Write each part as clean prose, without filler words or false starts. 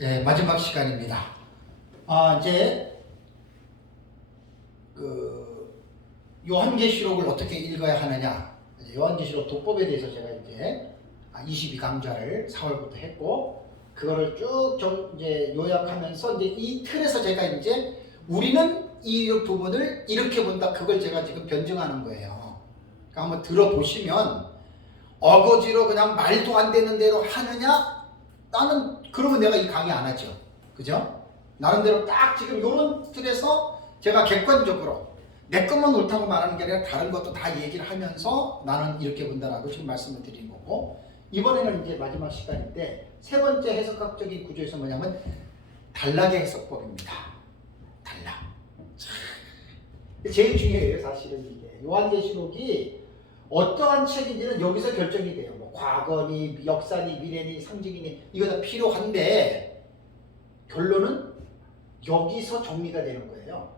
예, 마지막 시간입니다. 이제 그 요한계시록을 어떻게 읽어야 하느냐. 요한계시록 독법에 대해서 제가 이제 22강좌를 4월부터 했고, 그거를 쭉 이제 요약하면서 이제 이 틀에서 제가 이제 우리는 이 부분을 이렇게 본다. 그걸 제가 지금 변증하는 거예요. 그러니까 한번 들어보시면 어거지로 그냥 말도 안 되는 대로 하느냐? 나는 그러면 내가 이 강의 안 하죠. 그죠? 나름대로 딱 지금 요런 틀에서 제가 객관적으로 내 것만 옳다고 말하는 게 아니라 다른 것도 다 얘기를 하면서 나는 이렇게 본다라고 지금 말씀을 드린 거고, 이번에는 이제 마지막 시간인데 세 번째 해석학적인 구조에서 뭐냐면 단락의 해석법입니다. 단락. 제일 중요해요, 사실은 이게. 요한계시록이 어떠한 책인지는 여기서 결정이 돼요. 뭐 과거니 역사니 미래니 상징이니 이거 다 필요한데 결론은 여기서 정리가 되는 거예요.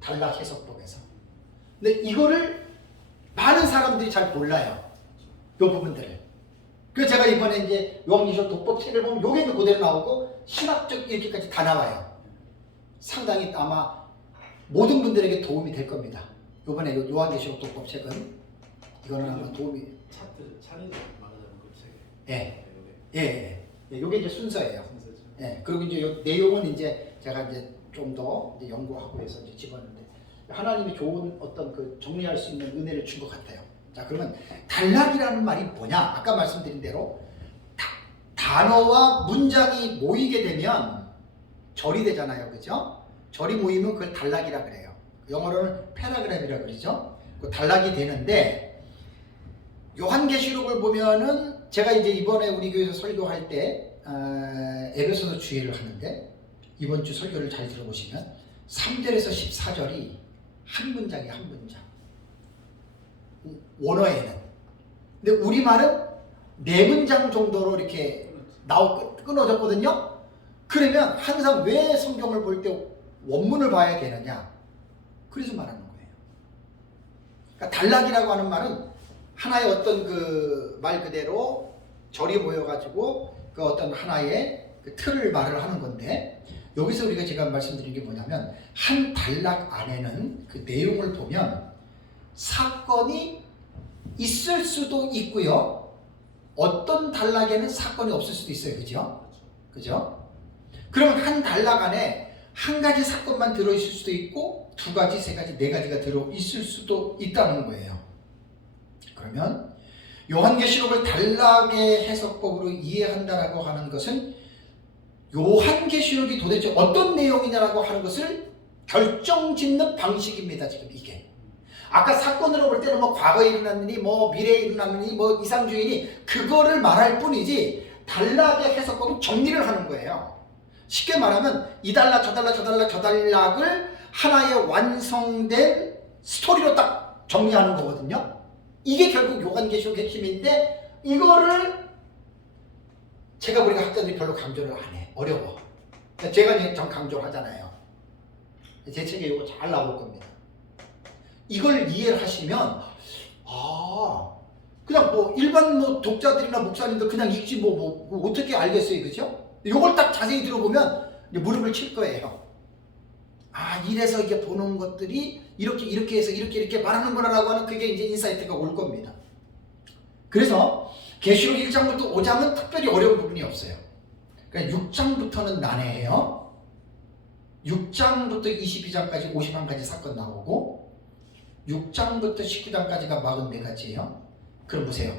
단락 해석법에서. 근데 이거를 많은 사람들이 잘 몰라요. 이 부분들을. 그래서 제가 이번에 이제 요한계시록 독법 책을 보면 요게 그대로 나오고 신학적 이렇게까지 다 나와요. 상당히 아마 모든 분들에게 도움이 될 겁니다. 요번에 요한계시록 독법 책은 이거는 아마 도움이. 차례도 말하자면 그 책에. 예. 요게 이제 순서예요. 예. 그리고 이제 요 내용은 이제 제가 이제 좀 더 연구하고 해서 이제 집었는데 하나님이 좋은 어떤 그 정리할 수 있는 은혜를 준 것 같아요. 자, 그러면 단락이라는 말이 뭐냐? 아까 말씀드린 대로 단어와 문장이 모이게 되면 절이 되잖아요, 그죠? 절이 모이면 그걸 단락이라 그래요. 영어로는 패러그래프라 그러죠. 그 단락이 되는데 요한계시록을 보면은 제가 이제 이번에 우리 교회에서 설교할 때 에베소서 주의를 하는데 이번 주 설교를 잘 들어보시면 3절에서 14절이 한 문장이에요, 한 문장. 원어에는. 근데 우리말은 네 문장 정도로 이렇게 끊어졌거든요. 그러면 항상 왜 성경을 볼 때 원문을 봐야 되느냐? 그래서 말하는 거예요. 그러니까 단락이라고 하는 말은 하나의 어떤 그 말 그대로 절이 모여가지고 그 어떤 하나의 그 틀을 말을 하는 건데, 여기서 우리가 제가 말씀드린 게 뭐냐면 한 단락 안에는 그 내용을 보면 사건이 있을 수도 있고요. 어떤 단락에는 사건이 없을 수도 있어요. 그죠? 그러면 한 단락 안에 한 가지 사건만 들어있을 수도 있고 두 가지, 세 가지, 네 가지가 들어있을 수도 있다는 거예요. 그러면 요한계시록을 단락의 해석법으로 이해한다라고 하는 것은 요한계시록이 도대체 어떤 내용이냐라고 하는 것을 결정짓는 방식입니다. 지금 이게. 아까 사건으로 볼 때는 뭐 과거에 일어났느니 뭐 미래에 일어났느니 뭐 이상주의니 그거를 말할 뿐이지 단락의 해석법은 정리를 하는 거예요. 쉽게 말하면 이 단락 저 단락 저 단락 저 단락을 하나의 완성된 스토리로 딱 정리하는 거거든요. 이게 결국 요한계시록 핵심인데 이거를 제가 보니까 학자들이 별로 강조를 안 해. 어려워. 제가 이제 전 강조를 하잖아요. 제 책에 이거 잘 나올 겁니다. 이걸 이해를 하시면 그냥 뭐 일반 뭐 독자들이나 목사님들 그냥 읽지 뭐 어떻게 알겠어요, 그죠? 이걸 딱 자세히 들어보면 이제 무릎을 칠 거예요. 이래서 이게 보는 것들이 이렇게 해서 이렇게 말하는구나라고 하는 그게 이제 인사이트가 올 겁니다. 그래서 계시록 1장부터 5장은 특별히 어려운 부분이 없어요. 그러니까 6장부터는 난해해요. 6장부터 22장까지 50장까지 사건 나오고 6장부터 19장까지가 44가지예요. 그럼 보세요.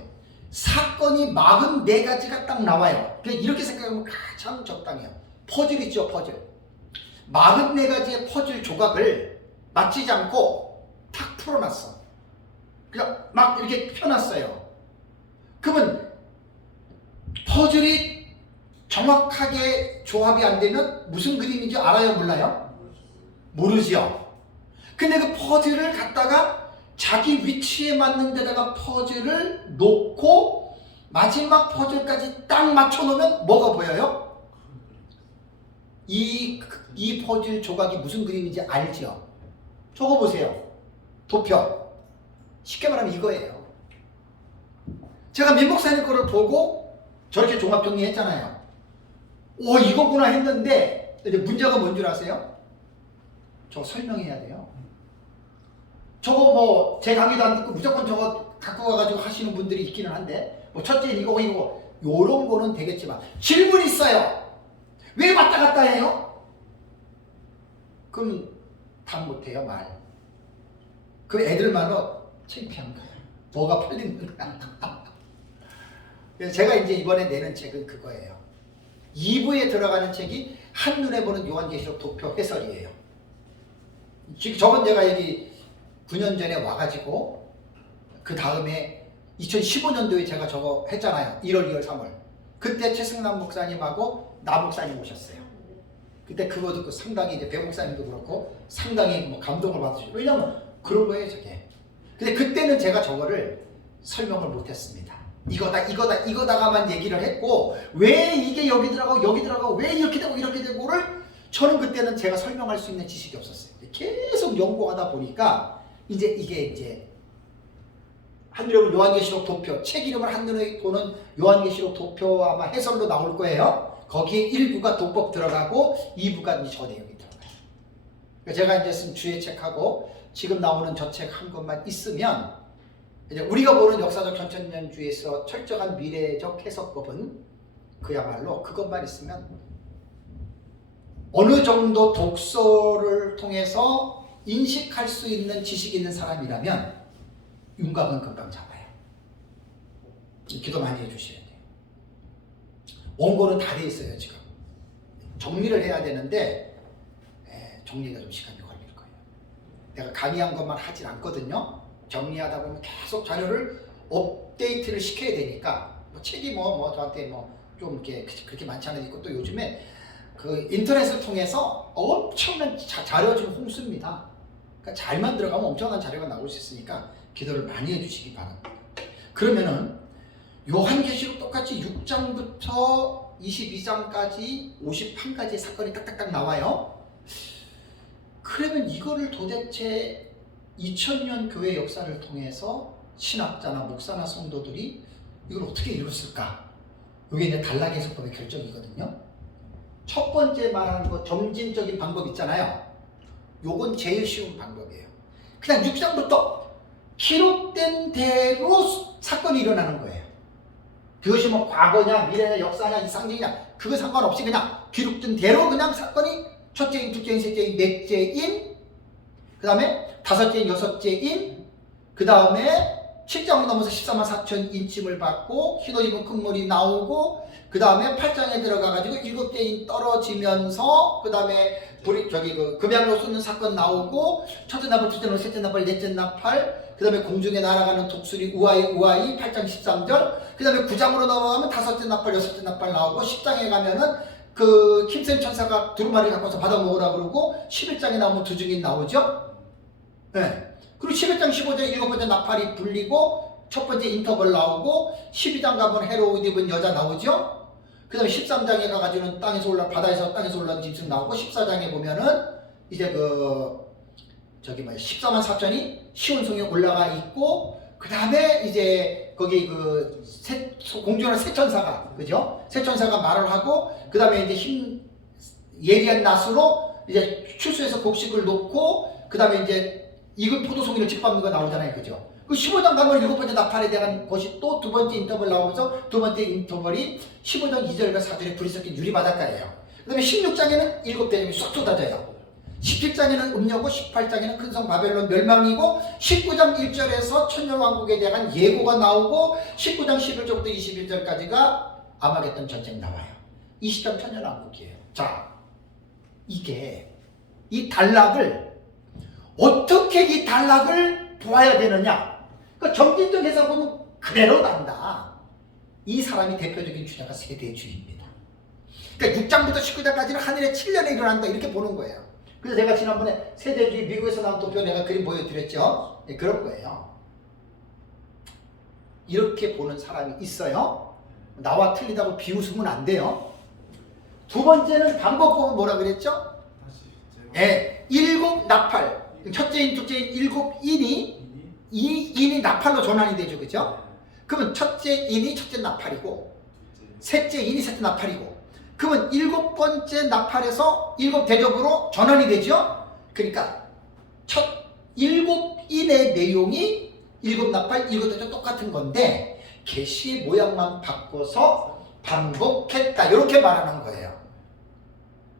사건이 44가지가 딱 나와요. 그냥 이렇게 생각하면 참 적당해요. 퍼즐 있죠, 퍼즐. 44가지의 퍼즐 조각을 맞추지 않고 탁 풀어놨어. 그냥 막 이렇게 펴놨어요. 그러면 퍼즐이 정확하게 조합이 안 되면 무슨 그림인지 알아요, 몰라요? 모르죠. 근데 그 퍼즐을 갖다가 자기 위치에 맞는 데다가 퍼즐을 놓고 마지막 퍼즐까지 딱 맞춰 놓으면 뭐가 보여요? 이 퍼즐 조각이 무슨 그림인지 알죠? 적어보세요. 도표. 쉽게 말하면 이거예요. 제가 민 목사님 거를 보고 저렇게 종합 정리했잖아요. 오 이거구나 했는데 이제 문제가 뭔 줄 아세요? 저거 설명해야 돼요. 저거 뭐 제 강의도 안 듣고 무조건 저거 갖고 가가지고 하시는 분들이 있기는 한데 뭐 첫째 이거 요런 거는 되겠지만 질문 있어요. 왜 왔다 갔다 해요? 그럼 답 못해요 말. 그 애들만은 창피한 거예요. 뭐가 팔리는가. 그래서 제가 이제 이번에 내는 책은 그거예요. 2부에 들어가는 책이 한눈에 보는 요한계시록 도표 해설이에요. 지금 저번 제가 여기 9년 전에 와가지고 그 다음에 2015년도에 제가 저거 했잖아요. 1월, 2월, 3월. 그때 최승남 목사님하고 나 목사님 오셨어요. 그때 그거 듣고 상당히 이제 배 목사님도 그렇고 상당히 뭐 감동을 받으시고 왜냐면 그런 거예요 저게. 근데 그때는 제가 저거를 설명을 못했습니다. 이거다가만 얘기를 했고 왜 이게 여기 들어가고 왜 이렇게 되고를 저는 그때는 제가 설명할 수 있는 지식이 없었어요. 계속 연구하다 보니까 이제 이게 이제 한눈에 요한계시록 도표 책 이름을 한눈에 보는 요한계시록 도표 아마 해설로 나올 거예요. 거기에 1부가 도법 들어가고 2부가 이제 저 내용이 들어가요. 그러니까 제가 이제 쓴 주의 책하고 지금 나오는 저 책 한 것만 있으면 이제 우리가 보는 역사적 전천년주의에서 철저한 미래적 해석법은 그야말로 그것만 있으면 어느 정도 독서를 통해서 인식할 수 있는 지식이 있는 사람이라면 윤곽은 금방 잡아요. 기도 많이 해주셔야 돼요. 원고는 다 돼 있어요 지금. 정리를 해야 되는데 정리가 좀 시간이 걸릴 거예요. 내가 강의한 것만 하진 않거든요. 정리하다 보면 계속 자료를 업데이트를 시켜야 되니까 뭐 책이 뭐 저한테 뭐 좀 이렇게 그렇게 많지 않으니까 또 요즘에 그 인터넷을 통해서 엄청난 자료 지금 홍수입니다. 그러니까 잘만 들어가면 엄청난 자료가 나올 수 있으니까 기도를 많이 해주시기 바랍니다. 그러면은 요한계시록 똑같이 6장부터 22장까지 50판까지의 사건이 딱딱딱 나와요. 그러면 이거를 도대체 2000년 교회 역사를 통해서 신학자나 목사나 성도들이 이걸 어떻게 이뤘을까? 이게 이제 단락해석법의 결정이거든요. 첫 번째 말하는 거 점진적인 방법 있잖아요. 요건 제일 쉬운 방법이에요. 그냥 6장부터 기록된 대로 사건이 일어나는 거예요. 그것이 뭐 과거냐 미래냐 역사냐 이상징이냐 그거 상관없이 그냥 기록된 대로 그냥 사건이 첫째인, 둘째인, 셋째인, 넷째인 그 다음에 다섯째인, 여섯째인 그 다음에 7장으로 넘어서 14만 4천 인침을 받고 흰옷 입은 큰물이 나오고 그 다음에 8장에 들어가가지고 7대인 떨어지면서 그 다음에 금양로 쏟는 사건 나오고 첫째 나팔, 둘째 나팔, 셋째 나팔, 넷째 나팔 그 다음에 공중에 날아가는 독수리 우아이 8장 13절 그 다음에 9장으로 넘어가면 다섯째 나팔, 여섯째 나팔 나오고 10장에 가면은 그 힘센 천사가 두루마리 갖고서 받아 먹으라 그러고 11장에 나오면 두 증인 나오죠. 네. 그리고 11장 15장에 일곱 번째 나팔이 불리고 첫 번째 인터벌 나오고 12장 가면 헤로드 입은 여자 나오죠. 그 다음에 13장에 가가지고는 바다에서 땅에서 올라오는 짐승 나오고 14장에 보면은 이제 14만 4천이 시온성에 올라가 있고 그 다음에 이제 거기 공주는 새 천사가 그죠? 새 천사가 말을 하고 그 다음에 이제 예리한 낫으로 이제 추수해서 곡식을 놓고 그 다음에 이제 익은 포도송이를 짓밟는 거 나오잖아요. 그죠? 그 15장 가면 일곱 번째 나팔에 대한 것이 또 두 번째 인터벌 나오면서 두 번째 인터벌이 15장 2절과 4절에 불이 섞인 유리바닷가예요. 그 다음에 16장에는 일곱 대접이 쏙 쏟아져요. 17장에는 음녀고 18장에는 큰 성 바벨론 멸망이고 19장 1절에서 천년왕국에 대한 예고가 나오고 19장 11절부터 21절까지가 아마겟돈 전쟁 나와요. 20장 천년왕국이에요. 자, 이게 이 단락을 어떻게 이 단락을 보아야 되느냐? 그 점진적 해석 보면 그대로 난다. 이 사람이 대표적인 주자가 세대주의입니다. 그러니까 6장부터 19장까지는 하늘에 7년에 일어난다 이렇게 보는 거예요. 그래서 제가 지난번에 세대주의 미국에서 나온 도표 내가 그림 보여드렸죠. 네, 그런 거예요. 이렇게 보는 사람이 있어요. 나와 틀리다고 비웃으면 안 돼요. 두 번째는 방법법은 뭐라 그랬죠? 예, 일곱 나팔. 첫째인, 둘째인 일곱 인이 이 인이 나팔로 전환이 되죠. 그죠? 그러면 첫째 인이 첫째 나팔이고 셋째 인이 셋째 나팔이고 그러면 7번째 나팔에서 7대접으로 전환이 되죠. 그러니까 첫 7인의 내용이 7나팔, 7대접 똑같은 건데 계시의 모양만 바꿔서 반복했다 이렇게 말하는 거예요.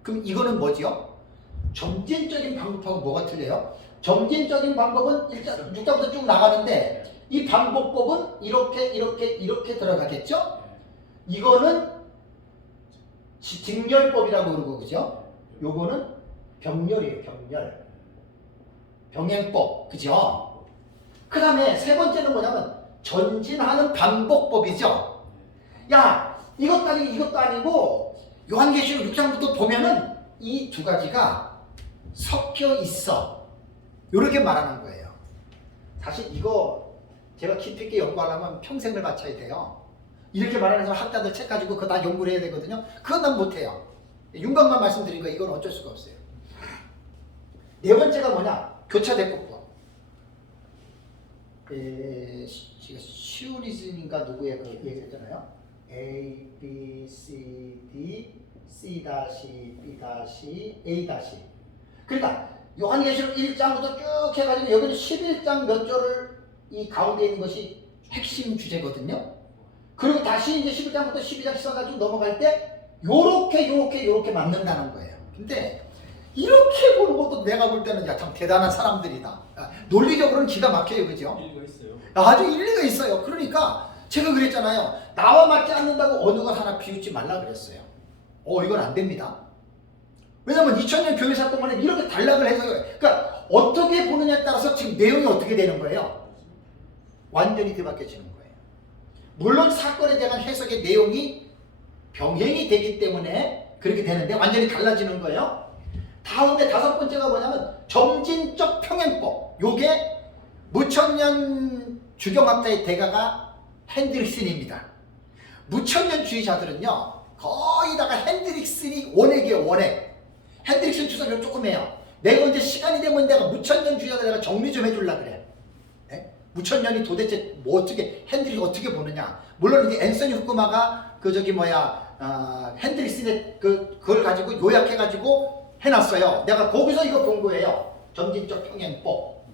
그럼 이거는 뭐지요? 점진적인 방법하고 뭐가 틀려요? 점진적인 방법은 일단 6장부터 쭉 나가는데 이 반복법은 이렇게 들어가겠죠? 이거는 직렬법이라고 그러고 그죠? 요거는 병렬이에요. 병행법 그죠? 그 다음에 세 번째는 뭐냐면 전진하는 반복법이죠. 야 이것도 아니고 이것도 아니고 요한계시록 6장부터 보면은 이 두 가지가 섞여 있어. 요렇게 말하는 거예요. 사실 이거 제가 깊이 있게 연구하려면 평생을 바쳐야 돼요. 이렇게 말하는 사람 학자들 책 가지고 그거 다 연구를 해야 되거든요. 그건 난 못해요. 윤곽만 말씀드린 거 이건 어쩔 수가 없어요. 네 번째가 뭐냐? 교차대법법. 시오리즘인가 누구의 그 얘기했잖아요. A, B, C, D, C 다시, B 다시, A 다시. 그러니까 요한계시록 1장부터 쭉 해가지고 여기는 11장 몇 절을 이 가운데 있는 것이 핵심 주제거든요. 그리고 다시 이제 11장부터 12장 시작가지고 넘어갈 때 요렇게 맞는다는 거예요. 근데 이렇게 보는 것도 내가 볼 때는 야, 참 대단한 사람들이다. 논리적으로는 기가 막혀요. 그죠? 일리가 있어요. 아주 일리가 있어요. 그러니까 제가 그랬잖아요. 나와 맞지 않는다고 어느 것 하나 비웃지 말라 그랬어요. 이건 안 됩니다. 왜냐면 2000년 교회 사건 만에 이렇게 단락을 해서 그러니까 어떻게 보느냐에 따라서 지금 내용이 어떻게 되는 거예요? 완전히 뒤바뀌어지는 거예요. 물론 사건에 대한 해석의 내용이 병행이 되기 때문에 그렇게 되는데 완전히 달라지는 거예요. 다음에 다섯 번째가 뭐냐면 점진적 평행법. 요게 무천년 주경학자의 대가가 핸드릭슨입니다. 무천년주의자들은요 거의 다가 핸드릭슨이 원액이에요. 원액. 핸드릭슨 주석을 조금 해요. 내가 언제 시간이 되면 내가 무천년주의자들 내가 정리 좀 해주려고 그래. 네? 무천년이 도대체 뭐 어떻게 핸드릭 어떻게 보느냐. 물론 이제 앤서니 후쿠마가 핸드릭슨의 그걸 가지고 요약해가지고 해놨어요. 내가 거기서 이거 본 거예요. 점진적 평행법.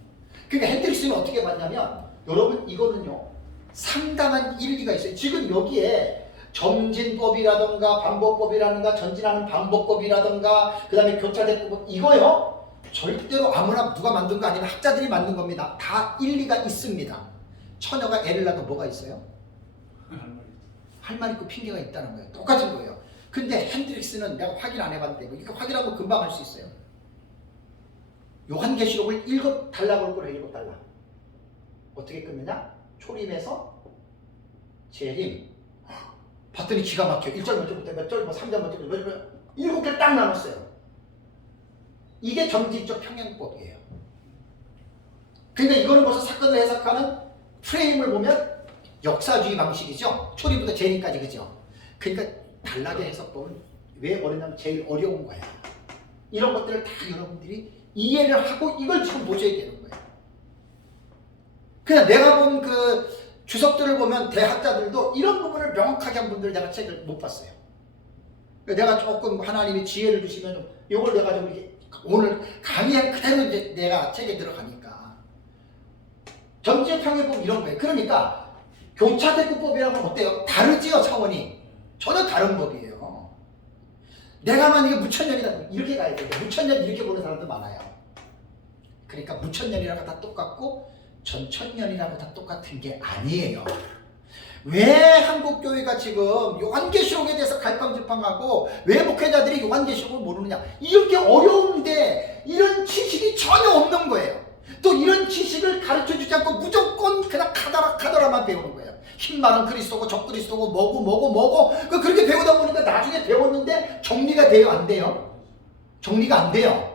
그러니까 핸드릭슨이 어떻게 봤냐면 여러분 이거는요 상당한 일리가 있어요. 지금 여기에 점진법이라든가 반복법이라든가 전진하는 반복법이라든가 그 다음에 교차대법 이거요 절대로 아무나 누가 만든 거 아니라 학자들이 만든 겁니다. 다 일리가 있습니다. 처녀가 애를 낳아도 뭐가 있어요? 할 말 있고 핑계가 있다는 거예요. 똑같은 거예요. 근데 핸드릭스는 내가 확인 안 해봤는데 이렇게 확인하면 금방 할 수 있어요. 요한계시록을 7달락 올 거예요. 7달락. 어떻게 끊느냐? 초림에서 재림. 봤더니 기가 막혀. 1절 몇 절부터 몇 절, 3절 몇 절, 몇 절, 7개 딱 나눴어요. 이게 점진적 평행법이에요. 그러니까 이거는 벌써 사건을 해석하는 프레임을 보면 역사주의 방식이죠. 초림부터 재림까지 그죠. 그러니까 단락의 해석법은 왜 어렵냐면 제일 어려운 거야. 이런 것들을 다 여러분들이 이해를 하고 이걸 지금 보셔야 되는 거예요. 그냥 내가 본 그 주석들을 보면 대학자들도 이런 부분을 명확하게 한 분들 내가 책을 못 봤어요. 내가 조금 하나님이 지혜를 주시면 이걸 내가 좀 이렇게 오늘 강의한 그대로 이제 내가 책에 들어가니까 점진적 평행법 이런 거예요. 그러니까 교차대법이라고 하면 어때요? 다르지요 차원이. 전혀 다른 법이에요. 내가 만약에 무천년이다 이렇게 가야 돼요. 무천년 이렇게 보는 사람도 많아요. 그러니까 무천년이라고 다 똑같고 전천년이라고 다 똑같은 게 아니에요. 왜 한국교회가 지금 요한계시록에 대해서 갈팡질팡하고 왜 목회자들이 요한계시록을 모르느냐. 이렇게 어려운데 이런 지식이 전혀 없는 거예요. 또 이런 지식을 가르쳐주지 않고 무조건 그냥 카더라만 배우는 거예요. 흰말은 그리스도고 적그리스도고 뭐고 그렇게 배우다 보니까 나중에 배웠는데 정리가 돼요? 안 돼요? 정리가 안 돼요.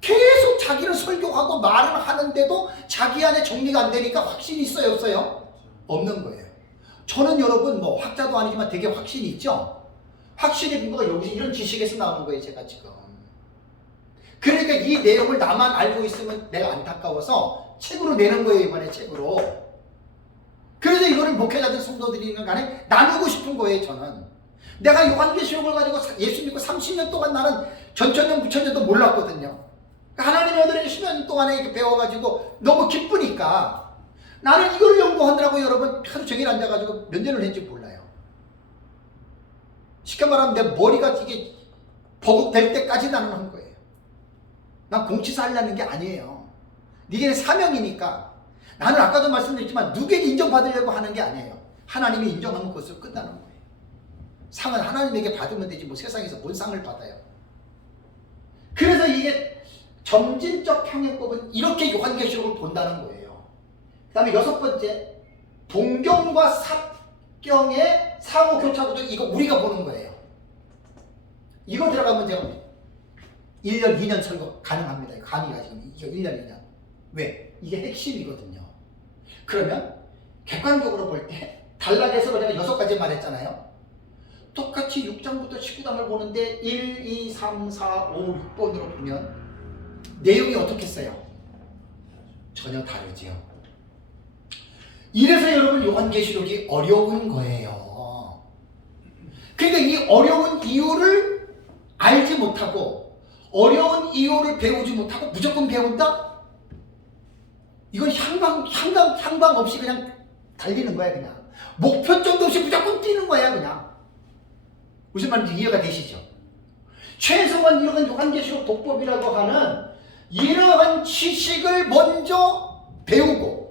계속 자기는 설교하고 말을 하는데도 자기 안에 정리가 안 되니까 확신이 있어요? 없어요? 없는 거예요. 저는 여러분 뭐 학자도 아니지만 되게 확신이 있죠? 확신의 근거가 여기서 이런 지식에서 나오는 거예요. 제가 지금. 그러니까 이 내용을 나만 알고 있으면 내가 안타까워서 책으로 내는 거예요. 이번에 책으로. 그래서 이거를 목회자들 성도들이는 간에 나누고 싶은 거예요. 저는. 내가 요한계시록을 가지고 예수 믿고 30년 동안 나는 전천년 부천년도 몰랐거든요. 하나님의 은혜를 10년 동안에 이렇게 배워가지고 너무 기쁘니까 나는 이걸 연구하느라고 여러분 하루 종일 앉아가지고 몇 년을 했는지 몰라요. 쉽게 말하면 내 머리가 이게 버벅될 때까지 나는 한 거예요. 난 공치사 하려는 게 아니에요. 이게 사명이니까. 나는 아까도 말씀드렸지만 누구에게 인정받으려고 하는 게 아니에요. 하나님이 인정하면 그것으로 끝나는 거예요. 상은 하나님에게 받으면 되지 뭐 세상에서 뭔 상을 받아요. 그래서 이게 점진적 평행법은 이렇게 요한계시록을 본다는 거예요. 그 다음에 6번째, 동경과 삽경의 상호교차구도 이거 우리가 보는 거예요. 이거 들어가면 제가 1년, 2년 설교 가능합니다. 강의가 지금 이거 1년, 2년. 왜? 이게 핵심이거든요. 그러면 객관적으로 볼 때 단락에서 내가 6가지 말했잖아요. 똑같이 6장부터 19장을 보는데 1, 2, 3, 4, 5, 6번으로 보면 내용이 어떻겠어요? 전혀 다르지요. 이래서 여러분 요한계시록이 어려운 거예요. 그러니까 이 어려운 이유를 알지 못하고 어려운 이유를 배우지 못하고 무조건 배운다? 이건 향방 없이 그냥 달리는 거야 그냥. 목표점도 없이 무조건 뛰는 거야 그냥. 무슨 말인지 이해가 되시죠? 최소한 이러한 요한계시록 독법이라고 하는 이러한 지식을 먼저 배우고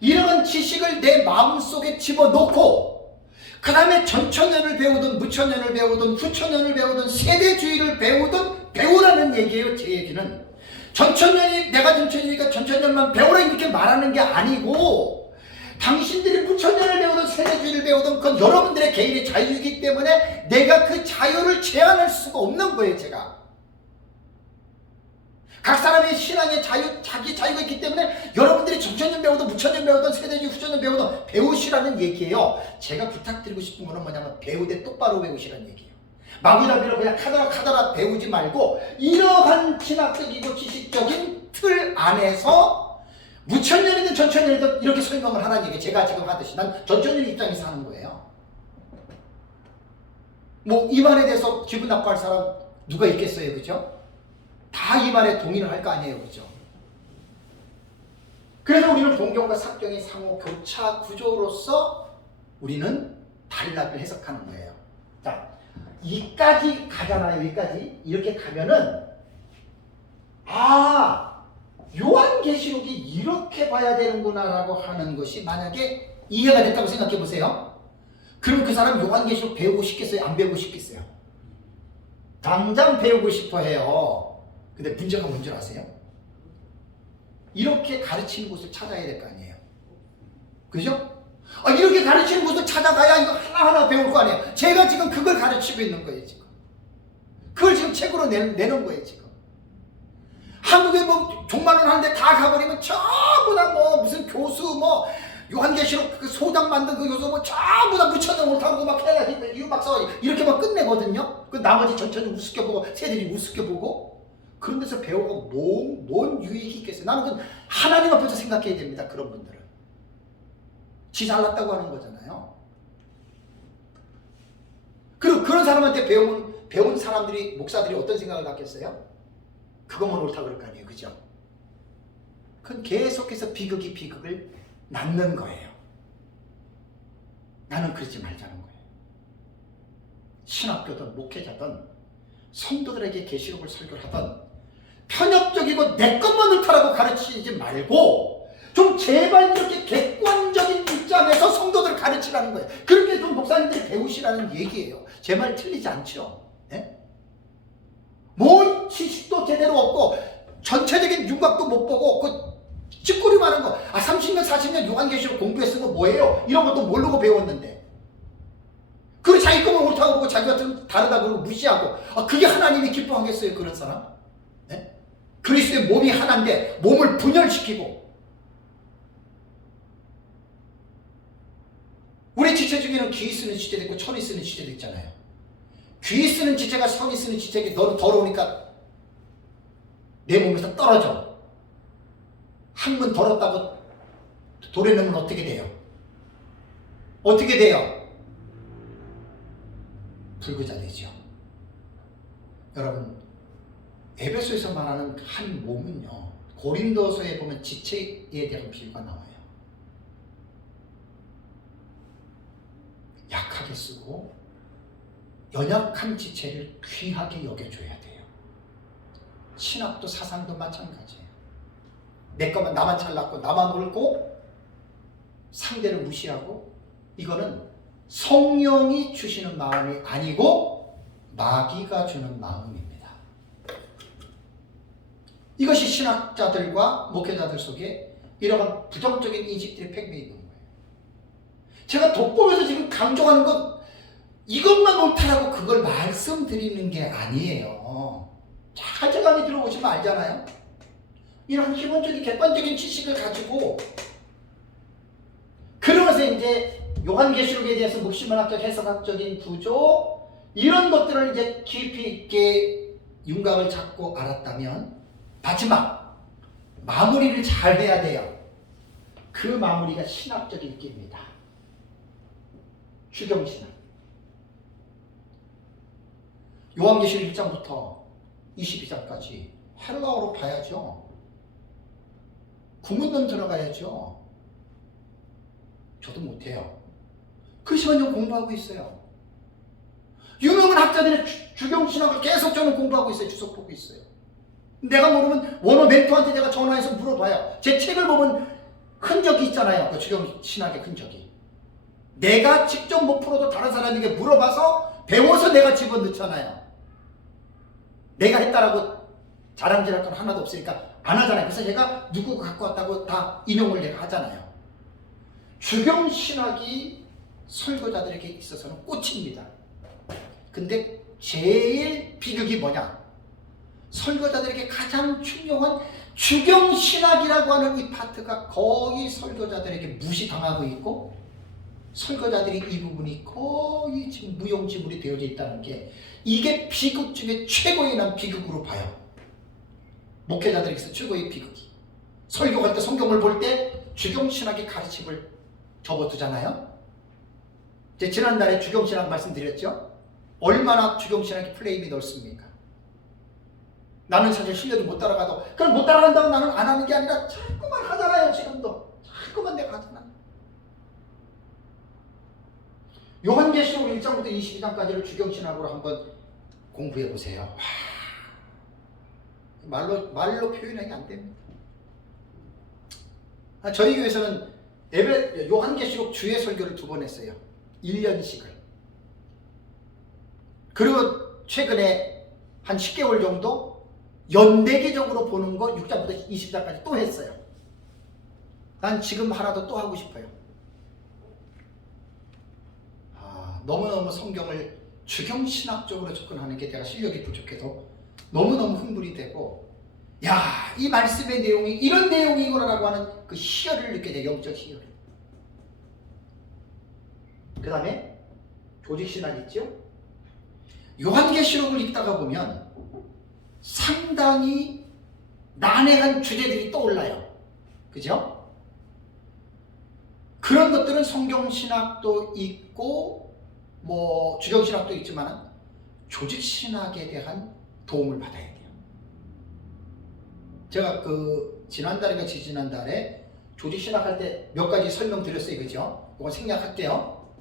이러한 지식을 내 마음속에 집어넣고 그 다음에 전천년을 배우든 무천년을 배우든 후천년을 배우든 세대주의를 배우든 배우라는 얘기예요. 제 얘기는 전천년이 내가 전천년이니까 전천년만 배우라 이렇게 말하는 게 아니고 당신들이 무천년을 배우든 세대주의를 배우든 그건 여러분들의 개인의 자유이기 때문에 내가 그 자유를 제한할 수가 없는 거예요. 제가 각 사람의 신앙의 자유, 자기 자유가 있기 때문에 여러분들이 전천년 배우든 무천년 배우든 세대주의 후천년 배우든 배우시라는 얘기예요. 제가 부탁드리고 싶은 거는 뭐냐면 배우되 똑바로 배우시라는 얘기예요. 마구잡이로 그냥 카더라 배우지 말고 이러한 진학적이고 지식적인 틀 안에서 무천년이든 전천년이든 이렇게 설명을 하라는 얘기. 제가 지금 하듯이 난 전천년 입장에서 하는 거예요. 뭐 이 말에 대해서 기분 나빠할 사람 누가 있겠어요, 그죠? 다 이 말에 동의를 할 거 아니에요, 그죠? 그래서 우리는 동경과 삽경의 상호 교차 구조로서 우리는 단락을 해석하는 거예요. 자, 이까지 가잖아요. 여기까지 이렇게 가면은 요한계시록이 이렇게 봐야 되는구나 라고 하는 것이 만약에 이해가 됐다고 생각해 보세요. 그럼 그 사람 요한계시록 배우고 싶겠어요? 안 배우고 싶겠어요? 당장 배우고 싶어 해요. 근데 문제가 뭔지 아세요? 이렇게 가르치는 곳을 찾아야 될 거 아니에요. 그죠? 이렇게 가르치는 곳을 찾아가야 이거 하나하나 배울 거 아니에요. 제가 지금 그걸 가르치고 있는 거예요. 지금 그걸 지금 책으로 내는 거예요. 지금 한국에 뭐 종말론 하는데 다 가버리면 전부 다 뭐 무슨 교수 뭐 요한계시록 그 소장 만든 그 교수 뭐 전부 다 무천년 못하고 막 해가지고 유박사 이렇게 막 끝내거든요. 그 나머지 전체는 우습게 보고 새들이 우습게 보고 그런 데서 배우고 뭔 유익이 있겠어요. 나는 그 하나님 앞에서 생각해야 됩니다. 그런 분들은 지 잘났다고 하는 거잖아요. 그리고 그런 사람한테 배운 사람들이 목사들이 어떤 생각을 갖겠어요? 그것만 옳다 그럴 거 아니에요. 그죠? 그건 계속해서 비극을 낳는 거예요. 나는 그러지 말자는 거예요. 신학교든 목회자든 성도들에게 계시록을 설교를 하든 편협적이고 내 것만 옳다라고 가르치지 말고 좀 제발 이렇게 객관적인 입장에서 성도들을 가르치라는 거예요. 그렇게 좀 목사님들이 배우시라는 얘기예요. 제 말 틀리지 않죠? 네? 뭔 지식도 제대로 없고 전체적인 윤곽도 못 보고 그 찌꾸리만 하는 거 30년 40년 요한계시록 공부했은 거 뭐예요? 이런 것도 모르고 배웠는데 그리고 자기 것만 옳다고 그러고 자기가 좀 다르다고 그러고 무시하고 그게 하나님이 기뻐하겠어요? 그런 사람? 네? 그리스도의 몸이 하나인데 몸을 분열시키고 우리 지체 중에는 귀 쓰는 지체도 있고 천이 쓰는 지체도 있잖아요. 귀 쓰는 지체가 선이 쓰는 지체에게 너는 더러우니까 내 몸에서 떨어져. 한번 더럽다고 도려내면 어떻게 돼요? 어떻게 돼요? 설교자들이죠. 여러분, 에베소에서 말하는 한 몸은요, 고린도서에 보면 지체에 대한 비유가 나와요. 약하게 쓰고 연약한 지체를 귀하게 여겨줘야 돼요. 신학도 사상도 마찬가지예요. 내 것만 나만 잘났고 나만 옳고 상대를 무시하고, 이거는 성령이 주시는 마음이 아니고 마귀가 주는 마음입니다. 이것이 신학자들과 목회자들 속에 이러한 부정적인 인식들이 팽배해 있는 거예요. 제가 돋보면서 지금 강조하는 건 이것만 옳다라고 그걸 말씀드리는 게 아니에요. 잘 제가 들어보시면 알잖아요. 이런 기본적인 객관적인 지식을 가지고, 그러면서 이제 요한계시록에 대해서 묵시문학적 해석학적인 구조, 이런 것들을 이제 깊이 있게 윤곽을 잡고 알았다면 마지막 마무리를 잘 해야 돼요. 그 마무리가 신학적인 길입니다. 주경신학. 요한계시록 1장부터 22장까지 헬라어로 봐야죠. 구문론 들어가야죠. 저도 못해요. 그렇지만 좀 공부하고 있어요. 유명한 학자들의 주경신학을 계속 저는 공부하고 있어요. 주석 보고 있어요. 내가 모르면 원어 멘토한테 내가 전화해서 물어봐요. 제 책을 보면 흔적이 있잖아요. 그 주경신학의 흔적이. 내가 직접 못 풀어도 다른 사람에게 물어봐서 배워서 내가 집어넣잖아요. 내가 했다라고 자랑질할 건 하나도 없으니까 안 하잖아요. 그래서 제가 누구가 갖고 왔다고 다 인용을 내가 하잖아요. 주경신학이 설교자들에게 있어서는 꽃입니다. 근데 제일 비극이 뭐냐? 설교자들에게 가장 중요한 주경신학이라고 하는 이 파트가 거의 설교자들에게 무시당하고 있고, 설교자들이 이 부분이 거의 지금 무용지물이 되어져 있다는 게, 이게 비극 중에 최고의 난 비극으로 봐요. 목회자들에게서 최고의 비극이. 설교할 때 성경을 볼 때 주경신학의 가르침을 접어두잖아요. 이제 지난달에 주경신학 말씀드렸죠. 얼마나 주경신학의 플레임이 넓습니까? 나는 사실 실력이 못 따라가도, 그럼 못 따라간다고 나는 안 하는 게 아니라 자꾸만 하잖아요. 지금도 자꾸만 내가 하잖아. 요한계시록 1장부터 22장까지를 주경신학으로 한번 공부해 보세요. 말로 표현하기 안 됩니다. 저희 교회에서는 요한계시록 주의 설교를 2번 했어요. 1년씩을. 그리고 최근에 한 10개월 정도 연대기적으로 보는 거 6장부터 20장까지 또 했어요. 난 지금 하나도 또 하고 싶어요. 너무너무 성경을 주경신학적으로 접근하는 게 제가 실력이 부족해도 너무너무 흥분이 되고, 야, 이 말씀의 내용이 이런 내용이구나라고 하는 그 희열을 느껴져요. 영적 희열. 그 다음에 조직신학 있죠? 요한계시록을 읽다가 보면 상당히 난해한 주제들이 떠올라요. 그죠? 그런 것들은 성경신학도 있고 주경신학도 있지만 조직신학에 대한 도움을 받아야 돼요. 제가 지난달인가 지지난달에 조직신학 할 때 몇 가지 설명드렸어요. 그죠? 그건 생략할게요.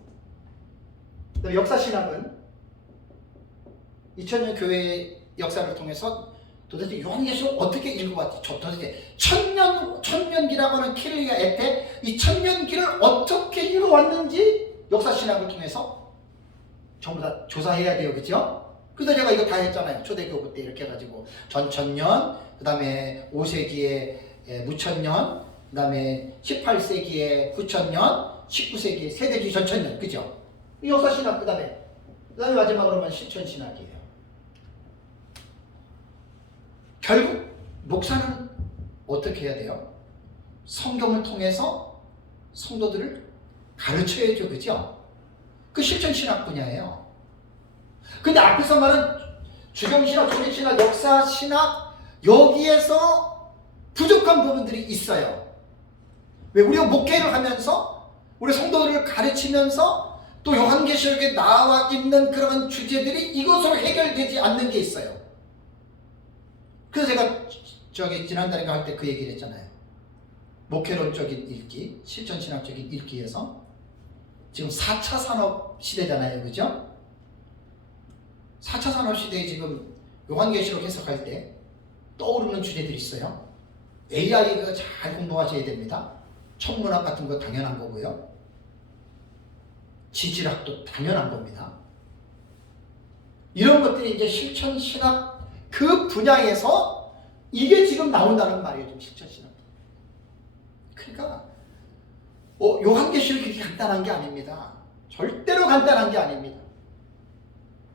그다음에 역사신학은 2000년 교회의 역사를 통해서 도대체 요한계시록 어떻게 읽어왔지? 도대체 천년기라고 하는 키르기아 에테 이 천년기를 어떻게 읽어왔는지 역사신학을 통해서 전부 다 조사해야 돼요. 그죠? 그래서 제가 이거 다 했잖아요. 초대교부 때 이렇게 해가지고 전천년, 그 다음에 5세기에 무천년, 그 다음에 18세기에 후천년, 19세기에 세대주의 전천년. 그죠? 역사신학 그 다음에 마지막으로는 실천신학이에요. 결국 목사는 어떻게 해야 돼요? 성경을 통해서 성도들을 가르쳐야죠. 그죠? 그 실천신학 분야예요. 근데 앞에서 말한 주경신학, 조직신학, 역사신학, 여기에서 부족한 부분들이 있어요. 왜? 우리가 목회를 하면서 우리 성도들을 가르치면서 또 요한계시록에 나와 있는 그런 주제들이 이것으로 해결되지 않는 게 있어요. 그래서 제가 지난달인가 할 때 그 얘기를 했잖아요. 목회론적인 읽기, 실천신학적인 읽기에서 지금 4차 산업 시대잖아요. 그죠? 4차 산업 시대에 지금 요한계시록 해석할 때 떠오르는 주제들이 있어요. AI가 잘 공부하셔야 됩니다. 천문학 같은 거 당연한 거고요. 지질학도 당연한 겁니다. 이런 것들이 이제 실천신학 그 분야에서 이게 지금 나온다는 말이에요. 좀 실천신학. 그러니까 요한계시록이 그렇게 간단한 게 아닙니다. 절대로 간단한 게 아닙니다.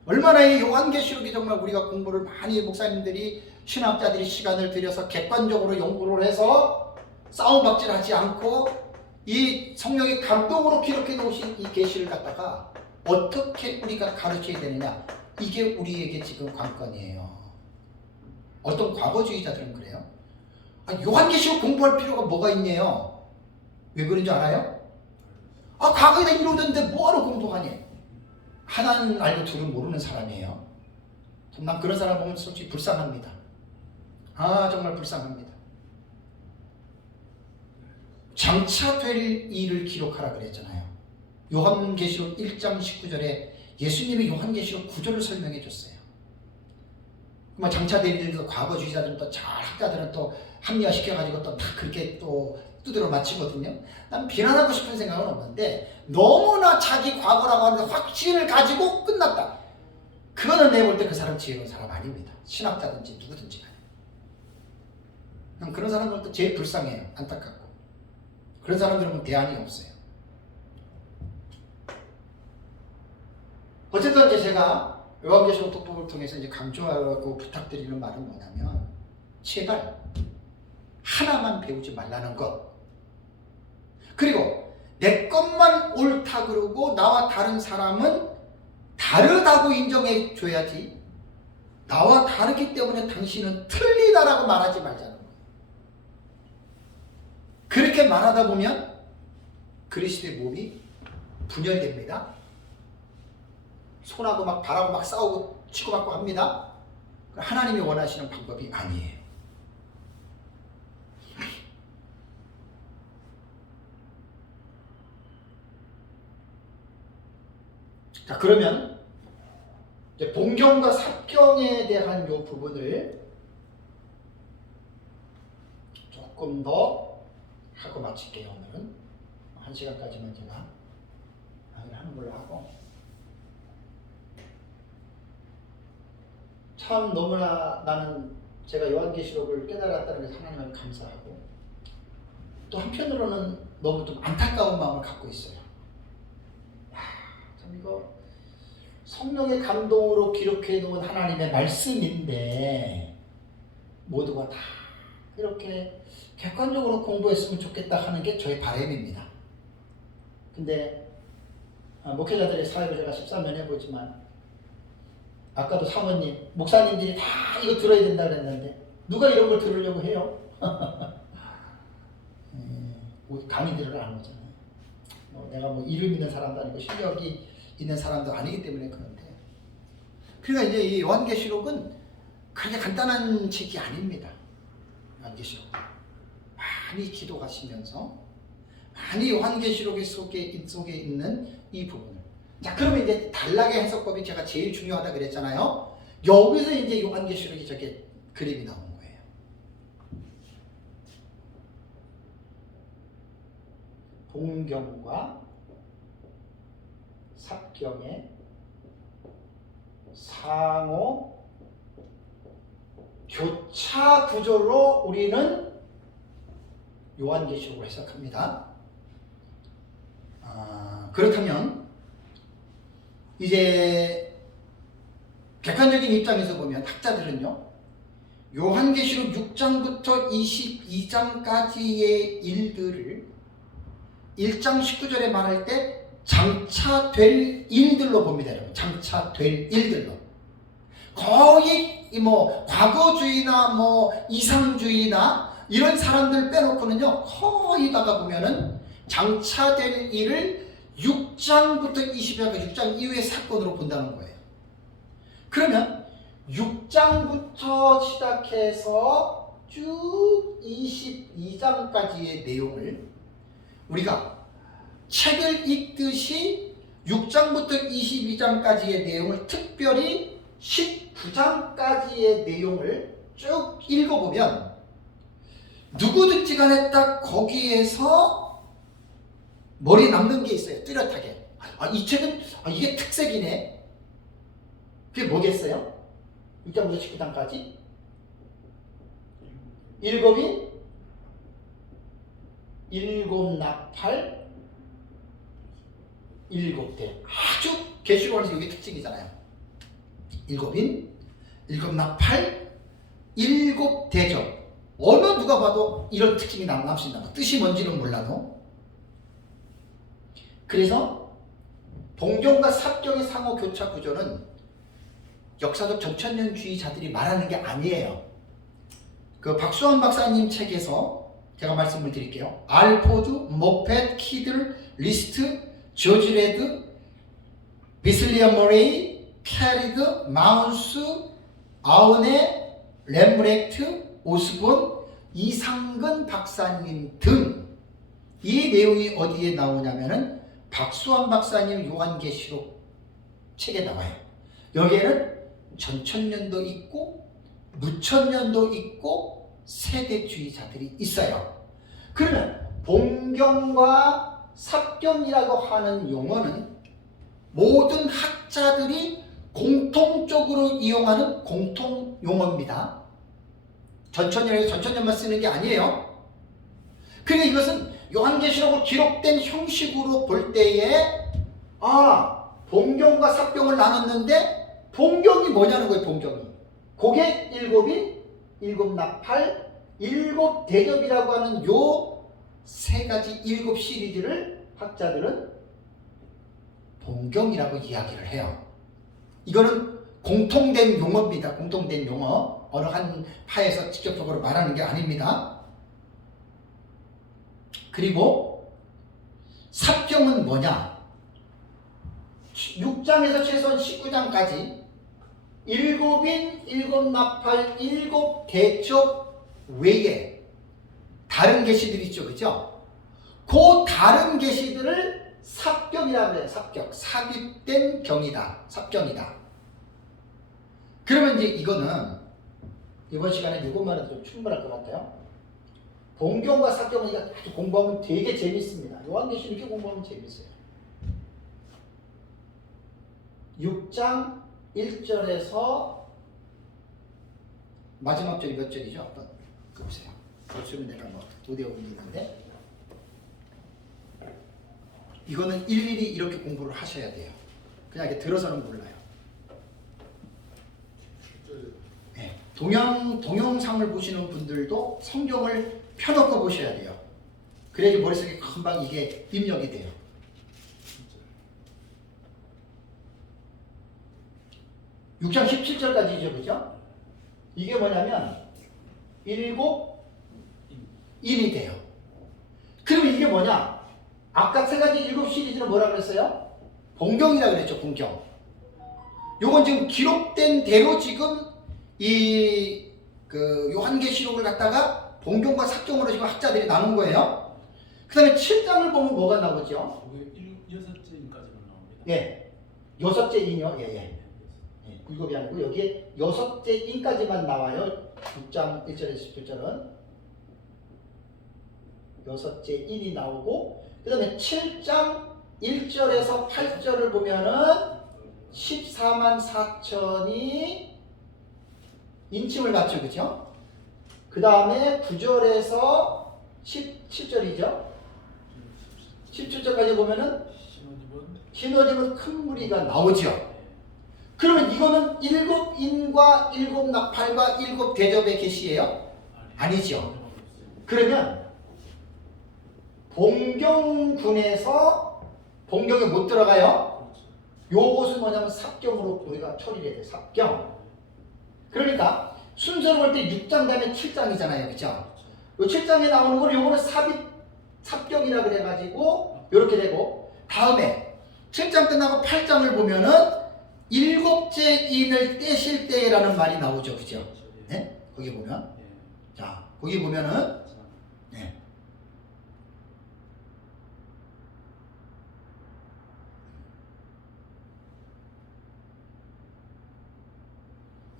얼마나 이 요한계시록이 정말 우리가 공부를 많이 목사님들이 신학자들이 시간을 들여서 객관적으로 연구를 해서 싸움박질하지 않고 이 성령의 감동으로 기록해 놓으신 이 계시를 갖다가 어떻게 우리가 가르쳐야 되느냐, 이게 우리에게 지금 관건이에요. 어떤 과거주의자들은 그래요. 요한계시록 공부할 필요가 뭐가 있네요. 왜 그런지 알아요? 과거에 다 이루어졌는데 뭐하러 공부하냐. 하나는 알고 둘은 모르는 사람이에요. 난 그런 사람 보면 솔직히 불쌍합니다. 정말 불쌍합니다. 장차 될 일을 기록하라 그랬잖아요. 요한계시록 1장 19절에 예수님이 요한계시록 9절을 설명해 줬어요. 장차 될 일도 과거주의자들은 또 잘 학자들은 또 합리화시켜가지고 또 다 그렇게 또 두드려 맞히거든요. 난 비난하고 싶은 생각은 없는데 너무나 자기 과거라고 하는 확신을 가지고 끝났다. 그거는 내가 볼 때 그 사람 지혜로운 사람 아닙니다. 신학자든지 누구든지 간에. 난 그런 사람들도 제일 불쌍해요. 안타깝고. 그런 사람들은 대안이 없어요. 어쨌든 이제 제가 요한계시록 독법을 통해서 이제 강조하고 부탁드리는 말은 뭐냐면, 제발 하나만 배우지 말라는 것. 그리고 내 것만 옳다 그러고 나와 다른 사람은 다르다고 인정해 줘야지, 나와 다르기 때문에 당신은 틀리다라고 말하지 말자는 거예요. 그렇게 말하다 보면 그리스도의 몸이 분열됩니다. 손하고 막 발하고 막 싸우고 치고받고 합니다. 하나님이 원하시는 방법이 아니에요. 자, 그러면 이제 본경과 삽경에 대한 이 부분을 조금 더 하고 마칠게요. 오늘은 1시간까지만 제가 하는 걸로 하고, 참 너무나 나는 제가 요한계시록을 깨달았다는 게 하나님을 감사하고, 또 한편으로는 너무 좀 안타까운 마음을 갖고 있어요. 참 이거 성령의 감동으로 기록해 놓은 하나님의 말씀인데 모두가 다 이렇게 객관적으로 공부했으면 좋겠다 하는 게 저의 바람입니다. 근데 목회자들의 사회를 제가 13년 해보지만, 아까도 사모님, 목사님들이 다 이거 들어야 된다 그랬는데 누가 이런 걸 들으려고 해요? 강의들을 안 오잖아요. 내가 뭐 이름 있는 사람도 아니고 실력이 있는 사람도 아니기 때문에 그런데, 그러니까 이제 이 요한계시록은 그렇게 간단한 책이 아닙니다. 요한계시록 많이 기도하시면서 많이 요한계시록 속에 있는 이 부분을, 자, 그러면 이제 단락의 해석법이 제가 제일 중요하다 그랬잖아요. 여기서 이제 요한계시록이 저게 그림이 나오는 거예요. 본경과 삽경의 상호 교차 구조로 우리는 요한계시록을 해석합니다. 그렇다면 이제 객관적인 입장에서 보면 학자들은요, 요한계시록 6장부터 22장까지의 일들을 1장 19절에 말할 때 장차 될 일들로 봅니다. 여러분. 장차 될 일들로. 거의 뭐 과거주의나 뭐 이상주의나 이런 사람들 빼놓고는요, 거의 다가 보면은 장차 될 일을 6장부터 20회가 6장 이후의 사건으로 본다는 거예요. 그러면 6장부터 시작해서 쭉 22장까지의 내용을 우리가 책을 읽듯이 6장부터 22장까지의 내용을 특별히 19장까지의 내용을 쭉 읽어보면 누구든지 간에 딱 거기에서 머리에 남는 게 있어요. 뚜렷하게. 이 책은 이게 특색이네. 그게 뭐겠어요? 6장부터 19장까지 일곱이 일곱 나팔 일곱대. 아주 계시록에서 이게 특징이잖아요. 일곱인 일곱 나팔 일곱 대접. 어느 누가 봐도 이런 특징이 남습니다. 뜻이 뭔지는 몰라도. 그래서 동경과 삽경의 상호 교차 구조는 역사적 전천년주의자들이 말하는 게 아니에요. 그 박수환 박사님 책에서 제가 말씀을 드릴게요. 알포드, 모펫, 키들, 리스트, 조지 레드, 비슬리엄 머레이, 캐리드, 마운스, 아우네, 렘브렉트, 오스본, 이상근 박사님 등 이 내용이 어디에 나오냐면은 박수환 박사님 요한계시록 책에 나와요. 여기에는 전천년도 있고 무천년도 있고 세대주의자들이 있어요. 그러면 본경과 삽경이라고 하는 용어는 모든 학자들이 공통적으로 이용하는 공통 용어입니다. 전천년에서 전천년만 쓰는 게 아니에요. 그러니까 이것은 요한계시록으로 기록된 형식으로 볼 때에 본경과 삽경을 나눴는데 본경이 뭐냐는 거예요. 본경이 그게 일곱인 일곱 나팔 일곱 대접이라고 하는 요 세 가지 일곱 시리즈를 학자들은 본경이라고 이야기를 해요. 이거는 공통된 용어입니다. 공통된 용어. 어느 한 파에서 직접적으로 말하는 게 아닙니다. 그리고 삽경은 뭐냐? 6장에서 최소한 19장까지 일곱인 일곱 나팔 일곱 대접 외에 다른 계시들이 있죠. 그죠? 그 다른 계시들을 삽경이라고 해요. 삽경. 삽입된 경이다. 삽경이다. 그러면 이제 이거는 이번 시간에 이것만 해도 좀 충분할 것 같아요. 본경과 삽경은 이거 아주 공부하면 되게 재밌습니다. 요한계시록 이렇게 공부하면 재밌어요. 6장 1절에서 마지막 절이 몇 절이죠? 한번 보세요. 보시면 내가 뭐 도대어문이 있는데 이거는 일일이 이렇게 공부를 하셔야 돼요. 그냥 이렇게 들어서는 몰라요. 네. 동영상을 보시는 분들도 성경을 펴놓고 보셔야 돼요. 그래야지 머릿속에 금방 이게 입력이 돼요. (6장 17절까지죠, 그죠? 이게 뭐냐면 일곱 인이 돼요. 그러면 이게 뭐냐? 아까 세 가지 일곱 시리즈는 뭐라 그랬어요? 본경이라 그랬죠, 본경. 요건 지금 기록된 대로 지금 이 요한계시록을 갖다가 본경과 삽경으로 지금 학자들이 나눈 거예요. 그 다음에 7장을 보면 뭐가 나오죠? 여섯째 인까지만 나옵니다. 예. 여섯째 인이요? 예. 일곱이 아니고 여기에 여섯째 인까지만 나와요. 6장 1절에서 10절은. 여섯째 인이 나오고, 그 다음에 7장 1절에서 8절을 보면은 14만 4천이 인침을 받죠, 그죠? 그 다음에 9절에서 17절이죠. 17절까지 보면은 신호집은 큰 무리가 나오죠. 그러면 이거는 일곱 인과 일곱 나팔과 일곱 대접의 계시예요? 아니죠. 그러면 본경군에서 본경에 못 들어가요. 요것은 뭐냐면 삽경으로 우리가 처리를 해야 돼요. 삽경. 그러니까 순서로 볼 때 6장 다음에 7장이잖아요. 그죠? 요 7장에 나오는 걸 요거는 삽경이라 그래가지고 요렇게 되고, 다음에 7장 끝나고 8장을 보면은 일곱째 인을 떼실 때라는 말이 나오죠. 그죠? 네? 거기 보면. 자, 거기 보면은, 네.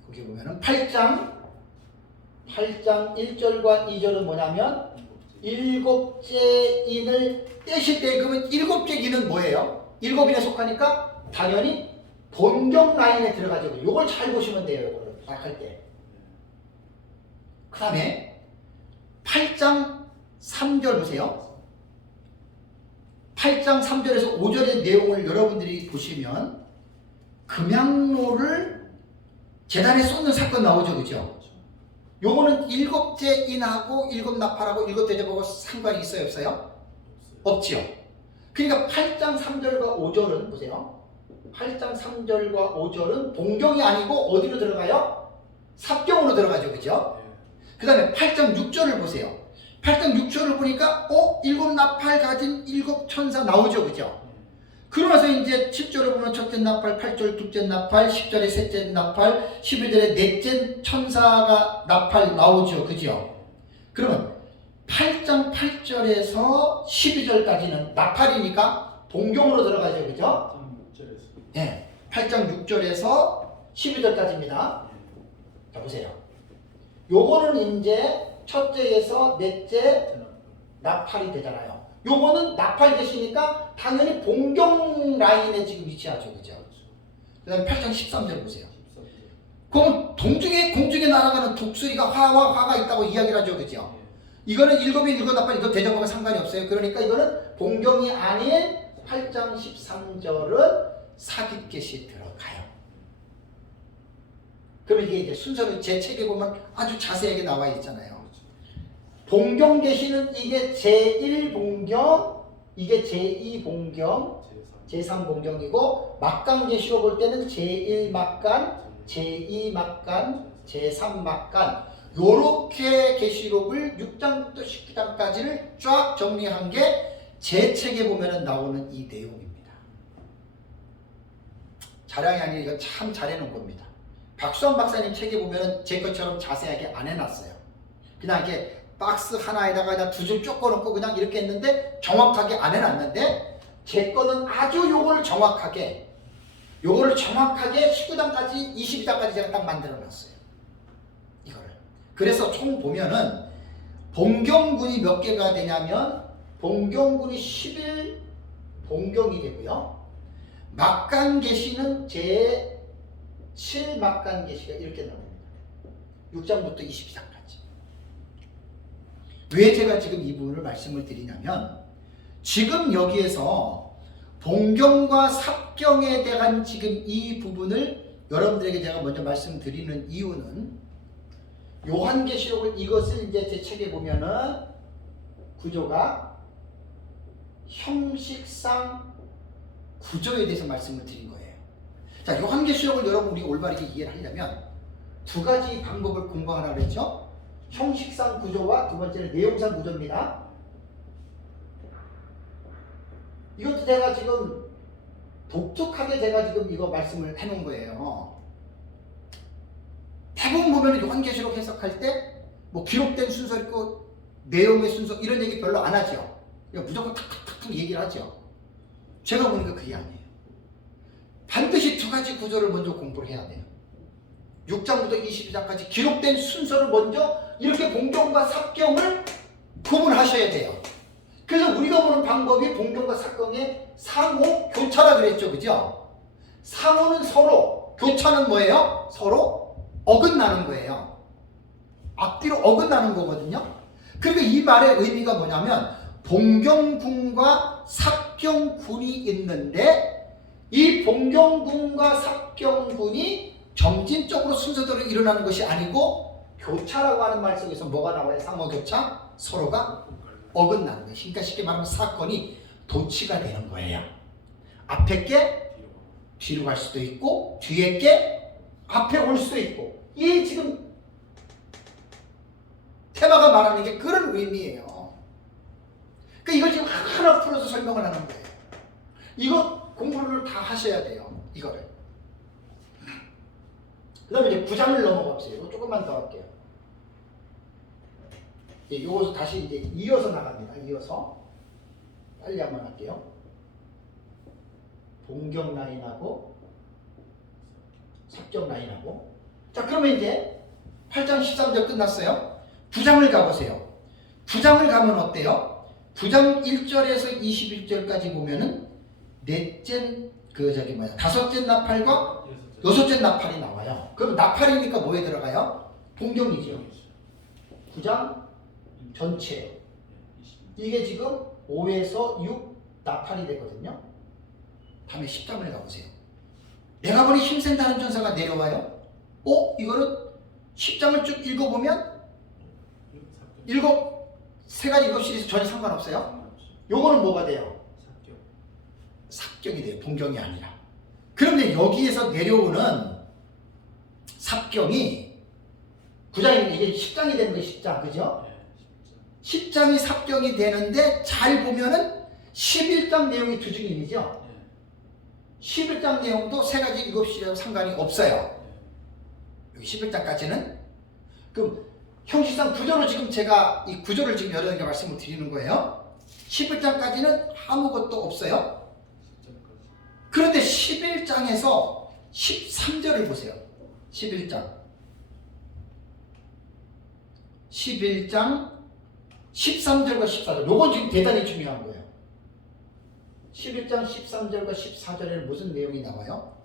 거기 보면은 8장 1절과 2절은 뭐냐면, 일곱째 인을 떼실 때, 그러면 일곱째 인은 뭐예요? 일곱인에 속하니까 당연히 본경 라인에 들어가죠. 이걸 잘 보시면 돼요. 이거를 딱 할 때. 그 다음에 8장 3절 보세요. 8장 3절에서 5절의 내용을 여러분들이 보시면 금양로를 재단에 쏟는 사건 나오죠. 그죠? 요거는 일곱째 인하고 일곱 나팔하고 일곱 대접하고 상관이 있어요? 없어요? 없지요. 그러니까 8장 3절과 5절은 보세요. 8장 3절과 5절은 동경이 아니고 어디로 들어가요? 삽경으로 들어가죠. 그죠? 그 다음에 8장 6절을 보세요. 8장 6절을 보니까 일곱 나팔 가진 일곱 천사 나오죠. 그죠? 그러면서 이제 7절을 보면 첫째 나팔, 8절 둘째 나팔, 10절에 셋째 나팔, 11절에 넷째 천사가 나팔 나오죠. 그죠? 그러면 8장 8절에서 12절까지는 나팔이니까 동경으로 들어가죠. 그죠? 6절에서. 네. 8장 6절에서 12절까지입니다. 자, 보세요. 요거는 이제 첫째에서 넷째 나팔이 되잖아요. 요거는 나팔 계시니까 당연히 본경 라인에 지금 위치하죠. 그죠? 그 다음에 8장 13절 보세요. 그럼 공중에 날아가는 독수리가 화가 있다고 이야기를 하죠. 그죠? 이거는 일곱인 일곱 나팔 이거 대접하고 상관이 없어요. 그러니까 이거는 본경이 아닌 8장 13절은 사깃겟이 들어가요. 그러면 이게 이제 순서를 제 책에 보면 아주 자세하게 나와 있잖아요. 본경 계시는 이게 제1본경, 이게 제2본경, 제3본경이고 막간 계시로 볼 때는 제1막간, 제2막간, 제3막간 요렇게 계시록을 6장부터 19장까지를 쫙 정리한 게 제 책에 보면 나오는 이 내용입니다. 자랑이 아니라 이거 참 잘해놓은 겁니다. 박수환 박사님 책에 보면 제 것처럼 자세하게 안 해놨어요. 그냥 이렇게 박스 하나에다가 그냥 두 줄 쪼꿔놓고 그냥 이렇게 했는데 정확하게 안 해놨는데 제 거는 아주 요거를 정확하게 19장까지 22장까지 제가 딱 만들어놨어요. 이거를. 그래서 총 보면은 본경군이 몇 개가 되냐면 본경군이 11본경이 되고요. 막간계시는 제7막간계시가 이렇게 나옵니다. 6장부터 22장까지. 왜 제가 지금 이 부분을 말씀을 드리냐면 지금 여기에서 본경과 삽경에 대한 지금 이 부분을 여러분들에게 제가 먼저 말씀드리는 이유는 요한계시록을 이것을 이제 제 책에 보면은 구조가 형식상 구조에 대해서 말씀을 드린 거예요. 자, 요한계시록을 여러분 우리 올바르게 이해를 하려면 두 가지 방법을 공부하라 그랬죠. 형식상 구조와 두 번째는 내용상 구조입니다. 이것도 제가 지금 독특하게 제가 지금 이거 말씀을 해놓은 거예요. 대부분 보면 요한계시록 해석할 때 뭐 기록된 순서 있고 내용의 순서 이런 얘기 별로 안 하죠. 그냥 무조건 탁탁탁 얘기를 하죠. 제가 보니까 그게 아니에요. 반드시 두 가지 구조를 먼저 공부를 해야 돼요. 6장부터 22장까지 기록된 순서를 먼저 이렇게 본경과 삽경을 구분하셔야 돼요. 그래서 우리가 보는 방법이 본경과 삽경의 상호 교차라 그랬죠. 그죠? 상호는 서로, 교차는 뭐예요? 서로 어긋나는 거예요. 앞뒤로 어긋나는 거거든요. 그리고 이 말의 의미가 뭐냐면 본경군과 삽경군이 있는데 이 본경군과 삽경군이 점진적으로 순서대로 일어나는 것이 아니고 교차라고 하는 말 속에서 뭐가 나와요? 상호교차? 서로가 어긋나는 거예요. 그러니까 쉽게 말하면 사건이 도치가 되는 거예요. 앞에 게 뒤로 갈 수도 있고 뒤에 게 앞에 올 수도 있고 이 지금 테마가 말하는 게 그런 의미예요. 그러니까 이걸 지금 하나 풀어서 설명을 하는 거예요. 이거 공부를 다 하셔야 돼요. 이거를. 그 다음에 이제 9장을 넘어가 보세요. 이거 조금만 더 할게요. 이거 다시 이제 이어서 나갑니다. 이어서. 빨리 한번 할게요. 봉경 라인하고 삽경 라인하고. 자, 그러면 이제 8장 13절 끝났어요. 9장을 가보세요. 9장을 가면 어때요? 9장 1절에서 21절까지 보면은 다섯째 나팔과 여섯째 나팔이 나와요. 그럼 나팔이니까 뭐에 들어가요? 봉경이죠. 9장 전체. 이게 지금 5에서 6 나팔이 되거든요. 다음에 10장을 가보세요. 내가 보니 힘센다는 전사가 내려와요. 이거는 10장을 쭉 읽어보면 세 가지 일곱 시리즈 전혀 상관없어요. 요거는 뭐가 돼요? 삽경이 돼요. 봉경이 아니라. 그런데 여기에서 내려오는 삽경이 9장이 이게 10장이 되는 거예요. 10장. 그죠? 10장이 삽경이 되는데 잘 보면은 11장 내용이 두 증인이죠. 11장 내용도 세 가지 일곱 시리즈와 상관이 없어요. 여기 11장까지는. 그럼 형식상 구조로 지금 제가 이 구조를 지금 여러 개 말씀을 드리는 거예요. 11장까지는 아무것도 없어요. 그런데 11장에서 13절을 보세요. 11장 13절과 14절. 요건 지금 대단히 중요한 거예요. 11장 13절과 14절에는 무슨 내용이 나와요?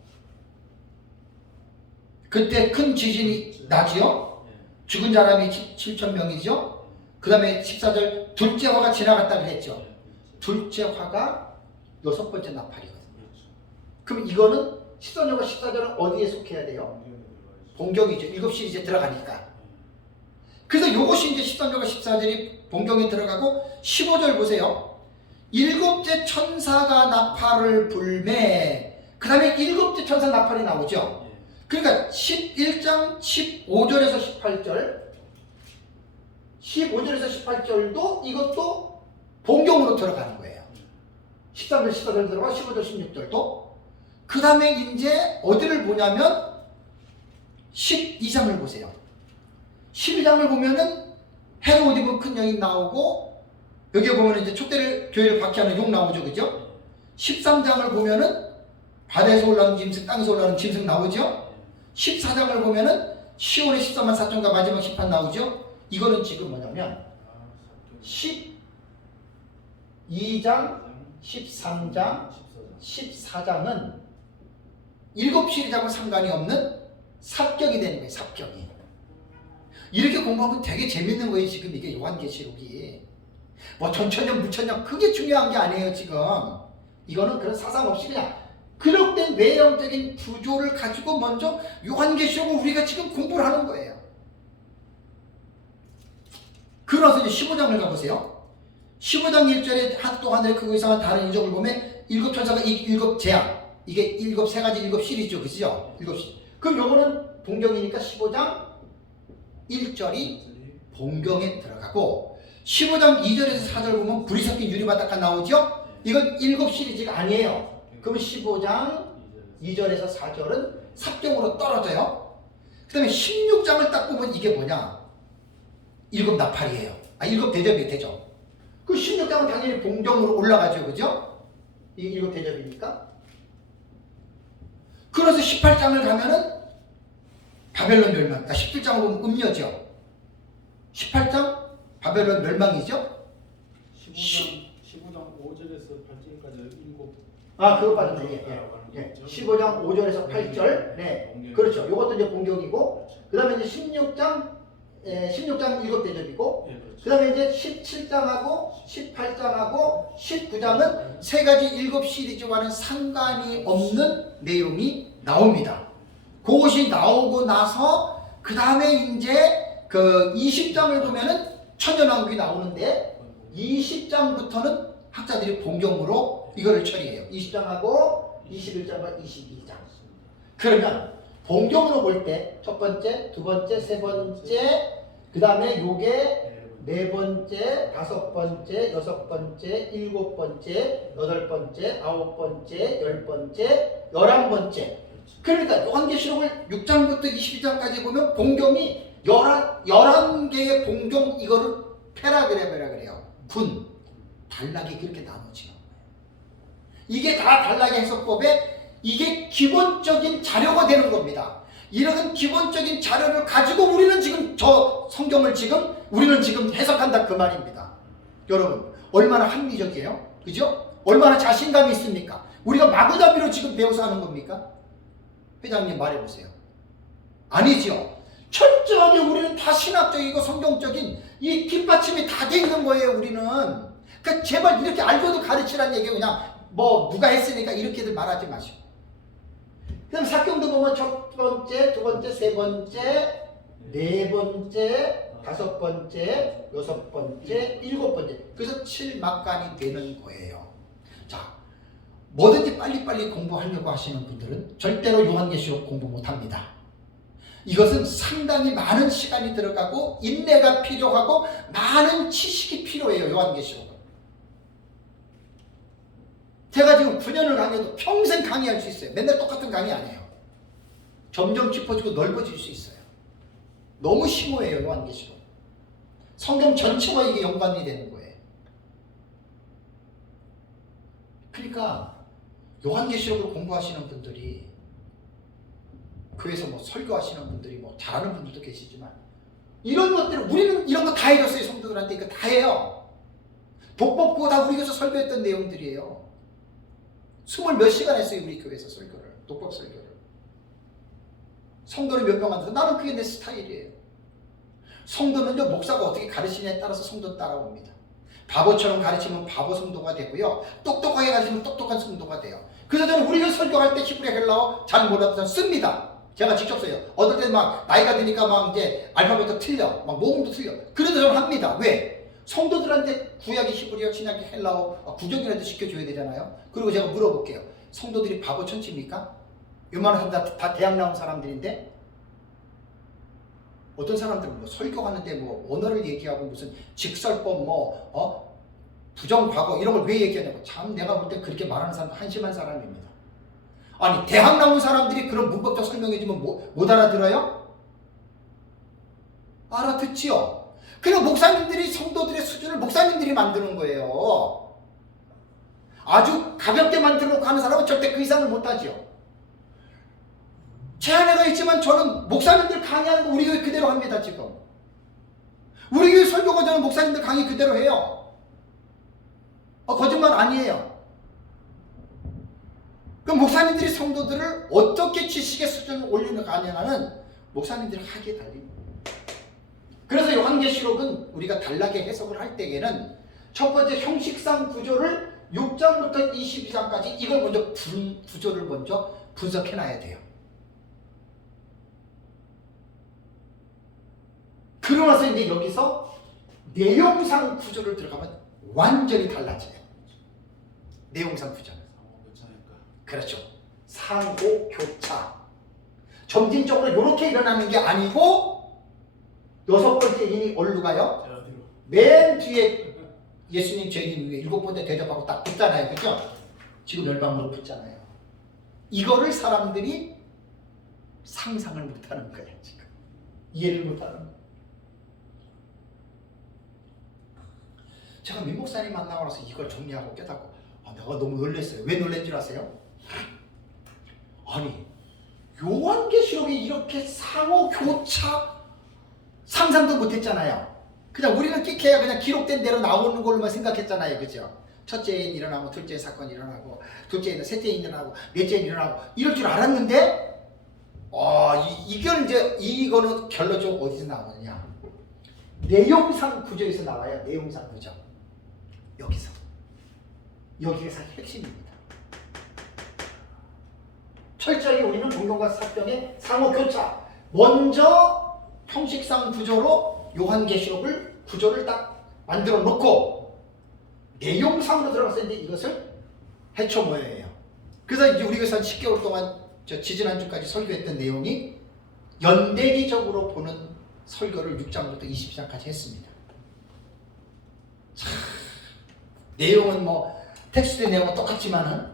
그때 큰 지진이 나지요. 죽은 사람이 7,000명이죠. 그 다음에 14절 둘째 화가 지나갔다 그랬죠. 둘째 화가 여섯 번째 나팔이거든요. 그럼 이거는 13절과 14절은 어디에 속해야 돼요? 봉경이죠. 7시리즈에 들어가니까. 그래서 요것이 이제 13절과 14절이 봉경에 들어가고 15절 보세요. 일곱째 천사가 나팔을 불매. 그 다음에 일곱째 천사 나팔이 나오죠. 그러니까 11장 15절에서 18절 15절에서 18절도 이것도 봉경으로 들어가는 거예요. 13절 14절 들어가 15절 16절도. 그 다음에 이제 어디를 보냐면 12장을 보세요. 12장을 보면은 해를 옷 입은 큰 여인 나오고 여기에 보면 이제 촛대를 교회를 박해하는 용 나오죠. 그죠? 13장을 보면은 바다에서 올라오는 짐승, 땅에서 올라오는 짐승 나오죠. 14장을 보면은 시온의 14만 4천과 마지막 심판 나오죠. 이거는 지금 뭐냐면 12장, 13장, 14장은 7시리즈하고 상관이 없는 삽경이 되는 거예요. 삽경이. 이렇게 공부하면 되게 재밌는 거예요. 지금 이게 요한계시록이. 뭐 전천년, 무천년 그게 중요한 게 아니에요. 지금. 이거는 그런 사상 없이 그냥 그릇된 외형적인 구조를 가지고 먼저 요한계시록을 우리가 지금 공부를 하는 거예요. 그러서 이제 15장을 가보세요. 15장 1절에 또 하늘의 크고 이상한 다른 인적을 보면 일곱 천사가 일곱 재앙. 이게 일곱 세 가지 일곱 시리즈죠. 그죠? 일곱 시. 그럼 요거는 봉경이니까 15장 1절이 봉경에 들어가고 15장 2절에서 4절 보면 불이 섞인 유리바닥가 나오죠? 이건 일곱 시리즈가 아니에요. 그러면 15장 2절에서 4절은 삽경으로 떨어져요. 그 다음에 16장을 딱 보면 이게 뭐냐? 일곱 나팔이에요. 일곱 대접이에요. 대접. 그 16장은 당연히 봉경으로 올라가죠. 그죠? 이게 일곱 대접이니까. 그래서 18장을 가면은 바벨론 멸망. 17장을 보면 음녀죠. 18장 바벨론 멸망이죠. 15장 5절에서 8절까지 일곱. 그거 빠졌네. 예. 15장 5절에서 8절. 네. 그렇죠. 이것도 이제 봉경이고. 그 다음에 이제 16장 일곱 대접이고. 그 다음에 이제 17장하고 18장하고 19장은 세 가지 일곱 시리즈와는 상관이 없는 내용이 나옵니다. 그것이 나오고 나서 그 다음에 이제 그 20장을 보면은 천년왕국이 나오는데 20장부터는 학자들이 봉경으로 이거를 처리해요. 20장하고 21장과 22장. 그러면 봉경으로 볼 때 첫 번째, 두 번째, 세 번째, 그 다음에 요게 네 번째, 다섯 번째, 여섯 번째, 일곱 번째, 여덟 번째, 아홉 번째, 열 번째, 11번째. 그러니까 요한계시록을 6장부터 22장까지 보면 봉경이 11개의 봉경 이거를 페라그램이라 그래요. 군, 단락이 그렇게 나눠지는 거예요. 이게 다 단락의 해석법에 이게 기본적인 자료가 되는 겁니다. 이런 기본적인 자료를 가지고 우리는 지금 저 성경을 우리는 지금 해석한다 그 말입니다. 여러분 얼마나 합리적이에요? 그죠? 얼마나 자신감이 있습니까? 우리가 마구잡이로 지금 배워서 하는 겁니까? 회장님 말해보세요. 아니죠. 철저하게 우리는 다 신학적이고 성경적인 이 뒷받침이 다 돼 있는 거예요. 우리는. 그러니까 제발 이렇게 알고도 가르치라는 얘기예요. 그냥 뭐 누가 했으니까 이렇게들 말하지 마시고. 그럼 사경도 보면 첫 번째, 두 번째, 세 번째, 네 번째, 다섯 번째, 여섯 번째, 일곱 번째. 그래서 7막간이 되는 거예요. 자, 뭐든지 빨리빨리 공부하려고 하시는 분들은 절대로 요한계시록 공부 못합니다. 이것은 상당히 많은 시간이 들어가고 인내가 필요하고 많은 지식이 필요해요. 요한계시록은. 제가 지금 9년을 강의해도 평생 강의할 수 있어요. 맨날 똑같은 강의 아니에요. 점점 깊어지고 넓어질 수 있어요. 너무 심오해요. 요한계시록. 성경 전체와 이게 연관이 되는 거예요. 그러니까 요한계시록을 공부하시는 분들이 교회에서 뭐 설교하시는 분들이 뭐 잘하는 분들도 계시지만 이런 것들을 우리는 이런 거 다 해줬어요. 성도들한테 이거 다 해요. 독법 그거 다 우리 교회에서 설교했던 내용들이에요. 20몇 시간 했어요. 우리 교회에서 설교를. 독법 설교를. 성도를 몇 명 만들어서 나는 그게 내 스타일이에요. 성도는요 목사가 어떻게 가르치냐에 따라서 성도 따라옵니다. 바보처럼 가르치면 바보 성도가 되고요. 똑똑하게 가르치면 똑똑한 성도가 돼요. 그래서 저는 우리 교회 설교할 때 히브리 헬라어 잘 몰라도 씁니다. 제가 직접 써요. 어떨 때는 막 나이가 드니까 막 이제 알파벳도 틀려. 막 모음도 틀려. 그래도 저는 합니다. 왜? 성도들한테 구약이 히브리어, 신약이 헬라어 구정이라도 시켜줘야 되잖아요. 그리고 제가 물어볼게요. 성도들이 바보 천치입니까? 웬만한 사람 다 대학 나온 사람들인데 어떤 사람들은 뭐 설교하는데 뭐 언어를 얘기하고 무슨 직설법 부정 과거 이런 걸 왜 얘기하냐고. 참 내가 볼 때 그렇게 말하는 사람 한심한 사람입니다. 아니 대학 나온 사람들이 그런 문법적 설명해주면 못 알아들어요? 알아듣지요. 그리고 목사님들이 성도들의 수준을 목사님들이 만드는 거예요. 아주 가볍게 만들어놓고 하는 사람은 절대 그 이상을 못하지요. 제 아내가 있지만 저는 목사님들 강의하는 거 우리 교회 그대로 합니다. 지금 우리 교회 설교가 저는 목사님들 강의 그대로 해요. 거짓말 아니에요. 그럼 목사님들이 성도들을 어떻게 지식의 수준을 올리는 가냐는 목사님들이 하기에 달립니다. 그래서 요한계시록은 우리가 단락의 해석을 할 때에는 첫 번째 형식상 구조를 6장부터 22장까지 이걸 먼저 구조를 먼저 분석해 놔야 돼요. 그러고 나서 이제 여기서 내용상 구조를 들어가면 완전히 달라져요. 내용상 구조는. 그렇죠. 상호교차. 점진적으로 이렇게 일어나는 게 아니고 여섯 번째 인이 어디로 가요? 맨 뒤에 예수님 죄인 위에 일곱 번째 대접하고 딱 붙잖아요. 그죠? 지금 열방으로 붙잖아요. 이거를 사람들이 상상을 못하는 거예요. 지금 이해를 못하는 거예요. 제가 민 목사님 만나고 나서 이걸 정리하고 깨닫고 내가 너무 놀랐어요. 왜 놀란 줄 아세요? 아니 요한계시록이 이렇게 상호교차 상상도 못했잖아요. 그냥 우리는 끽해야 그냥 기록된 대로 나오는 걸로만 생각했잖아요. 그죠? 첫째인 일어나고 둘째 사건이 일어나고 둘째인 셋째인 일어나고 넷째인 일어나고 이럴 줄 알았는데 이걸 이제 이거는 결론적으로 어디서 나오느냐? 내용상 구조에서 나와요. 내용상 구조. 여기가 사실 핵심입니다. 철저히 우리는 공동과 사병의 상호교차. 먼저 형식상 구조로 요한계시록을 구조를 딱 만들어 놓고 내용상으로 들어갔을 때 이것을 해초모여예요. 그래서 이제 우리가 한 10개월 동안 지지난주까지 설교했던 내용이 연대기적으로 보는 설교를 6장부터 22장까지 했습니다. 내용은 뭐 텍스트 내용은 똑같지만은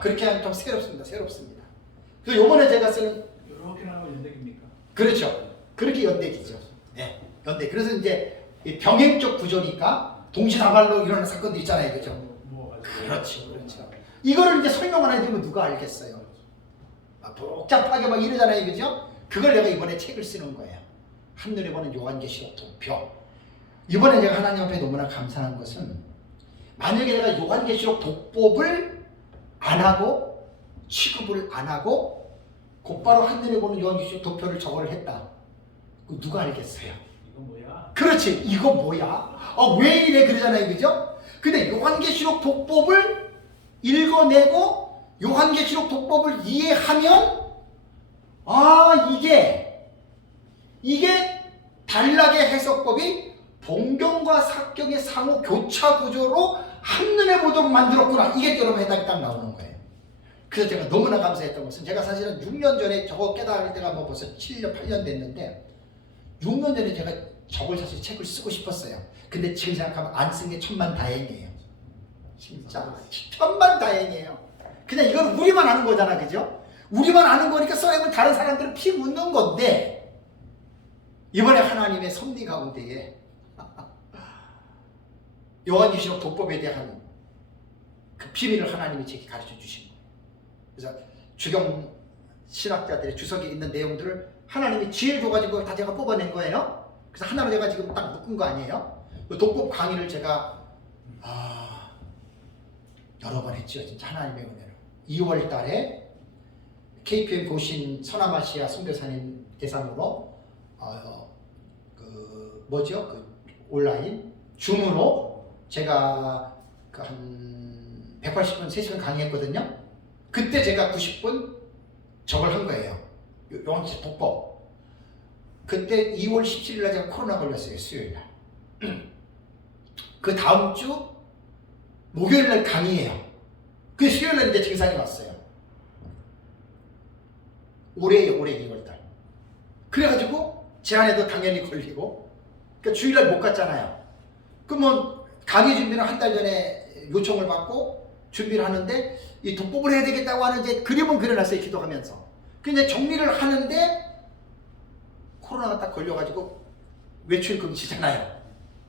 그렇게 하면 좀 새롭습니다. 그래서 요번에 제가 쓰는 이렇게 나오면 연대기입니까? 그렇죠. 그렇게 연대기죠. 네, 연대. 그래서 이제 이 병행적 구조니까 동시다발로 일어나는 사건도 있잖아요, 그죠? 그렇죠. 이거를 이제 설명 안 해주면 누가 알겠어요? 복잡하게 막 이러잖아요, 그죠? 그걸 내가 이번에 책을 쓰는 거예요. 한눈에 보는 요한계시록 도표. 이번에 제가 하나님 앞에 너무나 감사한 것은 만약에 내가 요한계시록 독법을 안 하고 취급을 안 하고 곧바로 한눈에 보는 요한계시록 도표를 저거를 했다. 누가 알겠어요? 이거 뭐야? 그렇지. 이거 뭐야? 왜 이래 그러잖아요, 그죠? 근데 요한계시록 독법을 읽어내고 요한계시록 독법을 이해하면 이게 단락의 해석법이 본경과 사경의 상호 교차 구조로 한눈에 보도록 만들었구나. 이게 여러분 해답이 딱 나오는 거예요. 그래서 제가 너무나 감사했던 것은 제가 사실은 6년 전에 저거 깨달을 때가 뭐 벌써 7년, 8년 됐는데 6년 전에 제가 저걸 사실 책을 쓰고 싶었어요. 근데 지금 생각하면 안 쓴 게 천만다행이에요. 진짜 천만다행이에요. 그냥 이건 우리만 아는 거잖아, 그죠? 우리만 아는 거니까 써내면 다른 사람들은 피 묻는 건데 이번에 하나님의 섭리 가운데에 요한계시록 독법에 대한 그 비밀을 하나님이 제게 가르쳐 주신 거예요. 그래서 주경 신학자들의 주석에 있는 내용들을 하나님이 지혜를 줘가지고 다 제가 뽑아낸 거예요. 그래서 하나로 제가 지금 딱 묶은 거 아니에요? 그 독법 강의를 제가 여러 번 했죠. 진짜 하나님의 은혜로. 2월 달에 KPM 보신 서남아시아 선교사님 대상으로 온라인 줌으로 제가 한 180분 3시간 강의했거든요. 그때 제가 90분 저걸 한 거예요. 요한계시록 독법. 그때 2월 17일 날 제가 코로나 걸렸어요. 수요일 날. 그 다음 주 목요일 날 강의해요. 그 수요일 날 이제 증상이 왔어요. 올해요, 올해 2월 달. 그래가지고 제 아내도 당연히 걸리고, 그러니까 주일날 못 갔잖아요. 그러면 강의 준비는 한 달 전에 요청을 받고 준비를 하는데 이 독법을 해야 되겠다고 하는 이제 그림은 그려놨어요, 기도하면서. 근데 정리를 하는데 코로나가 딱 걸려가지고 외출 금지잖아요.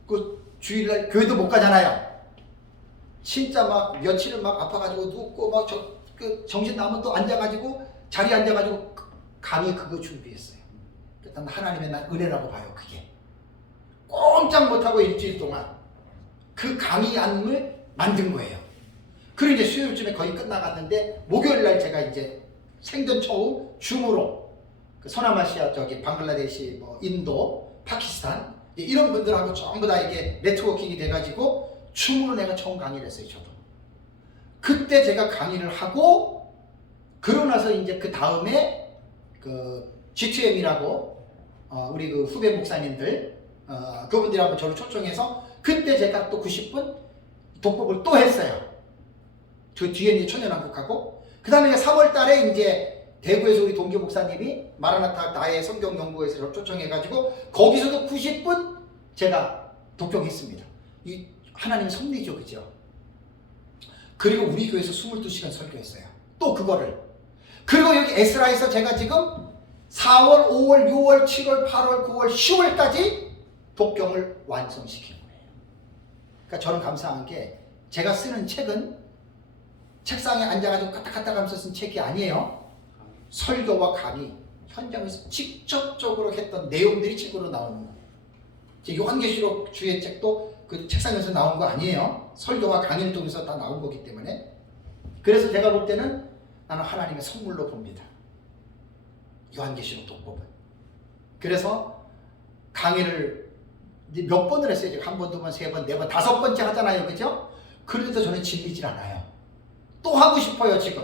그 주일날 교회도 못 가잖아요. 진짜 막 며칠을 막 아파가지고 눕고 막 정신 나면 또 앉아가지고 자리에 앉아가지고 강의 그거 준비했어요. 일단 하나님의 난 은혜라고 봐요. 그게 꼼짝 못하고 일주일 동안 그 강의 안을 만든 거예요. 그리고 이제 수요일쯤에 거의 끝나갔는데 목요일날 제가 이제 생전 처음 줌으로 그 서남아시아 방글라데시, 뭐 인도, 파키스탄 이런 분들하고 전부 다 이게 네트워킹이 돼가지고 줌으로 내가 처음 강의를 했어요. 저도 그때 제가 강의를 하고 그러고 나서 이제 그 다음에 그 G2M이라고 우리 그 후배 목사님들 그분들하고 저를 초청해서 그때 제가 또 90분 독법을 또 했어요. 그 뒤에 천연한국하고 그 다음에 3월 달에 이제 대구에서 우리 동기 목사님이 마라나타 나의 성경 연구에서 저를 초청해가지고 거기서도 90분 제가 독경했습니다. 이 하나님의 섭리죠, 그죠? 그리고 우리 교회에서 22시간 설교했어요. 또 그거를. 그리고 여기 에스라에서 제가 지금 4월, 5월, 6월, 7월, 8월, 9월, 10월까지 독경을 완성시킨 거예요. 그러니까 저는 감사한 게 제가 쓰는 책은 책상에 앉아가지고 까딱까딱 하면서 쓴 책이 아니에요. 설교와 강의, 현장에서 직접적으로 했던 내용들이 책으로 나오는 거예요. 요한계시록 주의 책도 그 책상에서 나온 거 아니에요. 설교와 강의를 통해서 다 나온 거기 때문에. 그래서 제가 볼 때는 나는 하나님의 선물로 봅니다. 요한계시록 독법은. 그래서 강의를 몇 번을 했어요. 제가 한 번, 두 번, 세 번, 네 번, 5번째 하잖아요. 그죠? 그런데도 저는 질리질 않아요. 또 하고 싶어요, 지금.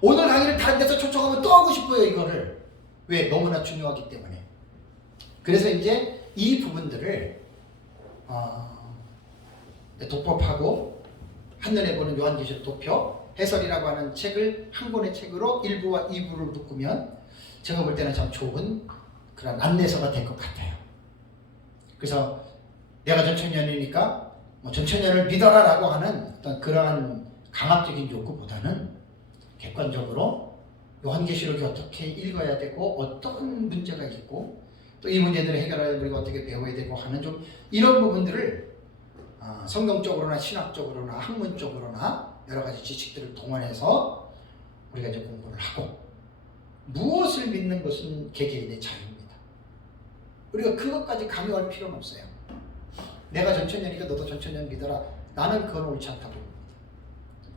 오늘 강의를 다른 데서 초청하면 또 하고 싶어요, 이거를. 왜? 너무나 중요하기 때문에. 그래서 이제 이 부분들을 독법하고 한눈에 보는 요한계시록 도표 해설이라고 하는 책을 한 권의 책으로 1부와 2부를 묶으면 제가 볼 때는 참 좋은 그런 안내서가 될 것 같아요. 그래서 내가 전 청년이니까 뭐 전천년을 믿어라라고 하는 어떤 그러한 강압적인 요구보다는 객관적으로 요한계시록이 어떻게 읽어야 되고 어떤 문제가 있고 또 이 문제들을 해결하려면 우리가 어떻게 배워야 되고 하는 좀 이런 부분들을 성경적으로나 신학적으로나 학문적으로나 여러 가지 지식들을 동원해서 우리가 이제 공부를 하고 무엇을 믿는 것은 개개인의 자유입니다. 우리가 그것까지 강요할 필요는 없어요. 내가 전천년이니까 너도 전천년 믿어라. 나는 그건 옳지 않다고 봅니다.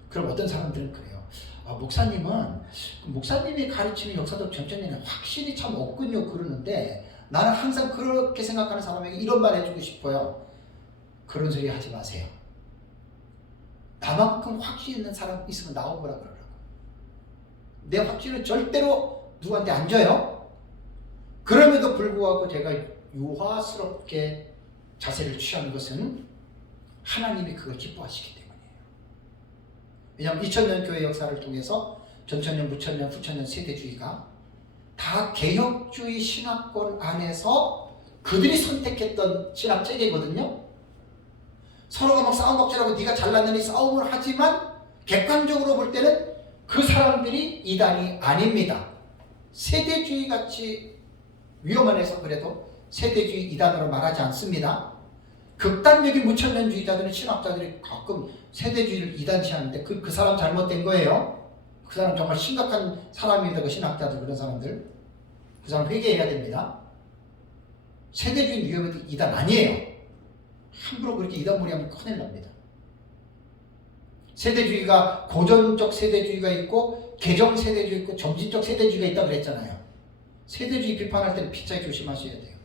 그럼 어떤 사람들은 그래요. 목사님이 가르치는 역사적 전천년이 확실히 참 없군요 그러는데 나는 항상 그렇게 생각하는 사람에게 이런 말 해주고 싶어요. 그런 소리 하지 마세요. 나만큼 확신 있는 사람 있으면 나오거라 그러라고. 내 확신은 절대로 누구한테 안 줘요. 그럼에도 불구하고 제가 유화스럽게 자세를 취하는 것은 하나님이 그걸 기뻐하시기 때문이에요. 왜냐하면 2000년 교회 역사를 통해서 전천년, 무천년, 후천년 세대주의가 다 개혁주의 신학권 안에서 그들이 선택했던 신학 체계거든요. 서로가 막 싸움 먹자라고 네가 잘났느니 싸움을 하지만 객관적으로 볼 때는 그 사람들이 이단이 아닙니다. 세대주의 같이 위험한 해서 그래도 세대주의 이단으로 말하지 않습니다. 극단적인 무천년주의자들은 신학자들이 가끔 세대주의를 이단시하는데 그 사람 잘못된 거예요. 그 사람 정말 심각한 사람입니다. 그 신학자들 그런 사람들. 그 사람 회개해야 됩니다. 세대주의 위험해도 이단 아니에요. 함부로 그렇게 이단무리하면 큰일 납니다. 세대주의가 고전적 세대주의가 있고 개정 세대주의 있고 점진적 세대주의가 있다고 그랬잖아요. 세대주의 비판할 때는 피차에 조심하셔야 돼요.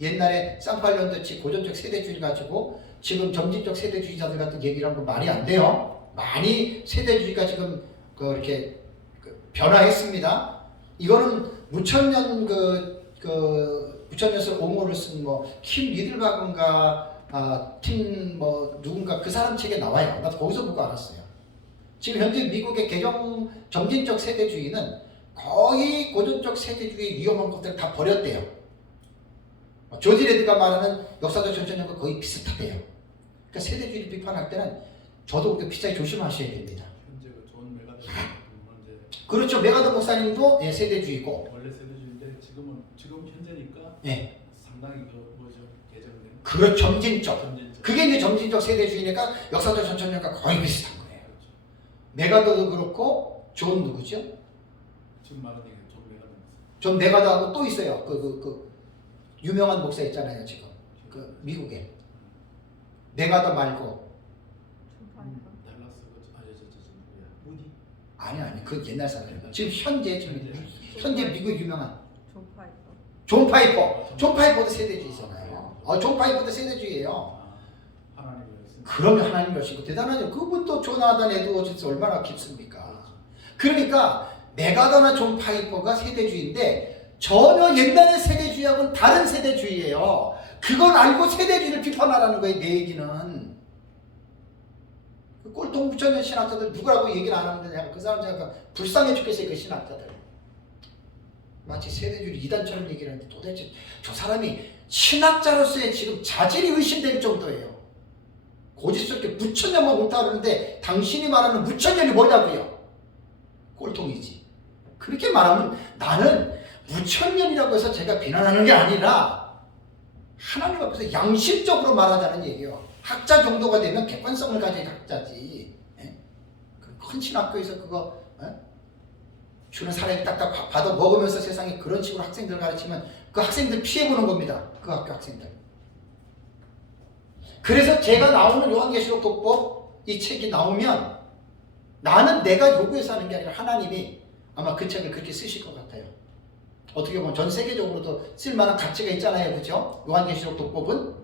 옛날에 쌍팔년도치 고전적 세대주의 가지고 지금 점진적 세대주의자들 같은 얘기를 하는 건 말이 안 돼요. 많이 세대주의가 지금 이렇게 변화했습니다. 이거는 무천년 무천년설 옹호를 쓴 킴 리들바그인가 팀 누군가 그 사람 책에 나와요. 나도 거기서 보고 알았어요. 지금 현재 미국의 개정 점진적 세대주의는 거의 고전적 세대주의의 위험한 것들을 다 버렸대요. 조지 레드가 말하는 역사적 전천년과 거의 비슷하대요. 그러니까 세대주의를 비판할 때는 저도 피차에 조심하셔야 됩니다. 현재 존 메가더 문제. 그렇죠. 메가더 목사님도 세대주의고. 원래 세대주의인데 지금 현재니까 상당히 개정된. 그렇죠. 점진적. 그게 이제 점진적 세대주의니까 역사적 전천년과 거의 비슷한 거예요. 그렇죠. 메가더도 그렇고 존 누구죠? 지금 말하는 게 존 메가더. 존 메가더하고 또 있어요. 그 유명한 목사 있잖아요. 지금 그 미국에 메가더 말고 달라스 누구야? 무디. 아니 그 옛날 사람이에요. 지금 현재 미국 유명한 존 파이퍼. 존 파이퍼도 세대주의잖아요. 존 파이퍼도 세대주의예요. 하나님의 말씀. 그러면 하나님 열심히 대단하죠. 그분도 조나단 에드워즈 얼마나 깊습니까? 그러니까 메가더나 존 파이퍼가 세대주의인데 전혀 옛날의 세대주의하고는 다른 세대주의예요. 그걸 알고 세대주의를 비판하라는 거예요. 내 얘기는. 그 꼴통 무천년 신학자들 누구라고 얘기를 안 하는데 내가 그 사람 제가 불쌍해 죽겠어요. 그 신학자들. 마치 세대주의 이단처럼 얘기를 하는데 도대체 저 사람이 신학자로서의 지금 자질이 의심될 정도예요. 고집스럽게 무천년만 옳다 그러는데 당신이 말하는 무천년이 뭐냐고요? 꼴통이지. 그렇게 말하면 나는 무천년이라고 해서 제가 비난하는 게 아니라 하나님 앞에서 양심적으로 말하자는 얘기예요. 학자 정도가 되면 객관성을 가진 학자지. 큰 신학교에서 그거 주는 사람이 딱딱 받아 먹으면서 세상에 그런 식으로 학생들 가르치면 그 학생들 피해보는 겁니다. 그 학교 학생들. 그래서 제가 나오는 요한계시록 독법 이 책이 나오면 나는 내가 요구해서 하는 게 아니라 하나님이 아마 그 책을 그렇게 쓰실 것 같아요. 어떻게 보면 전 세계적으로도 쓸만한 가치가 있잖아요. 그죠? 요한계시록 독법은.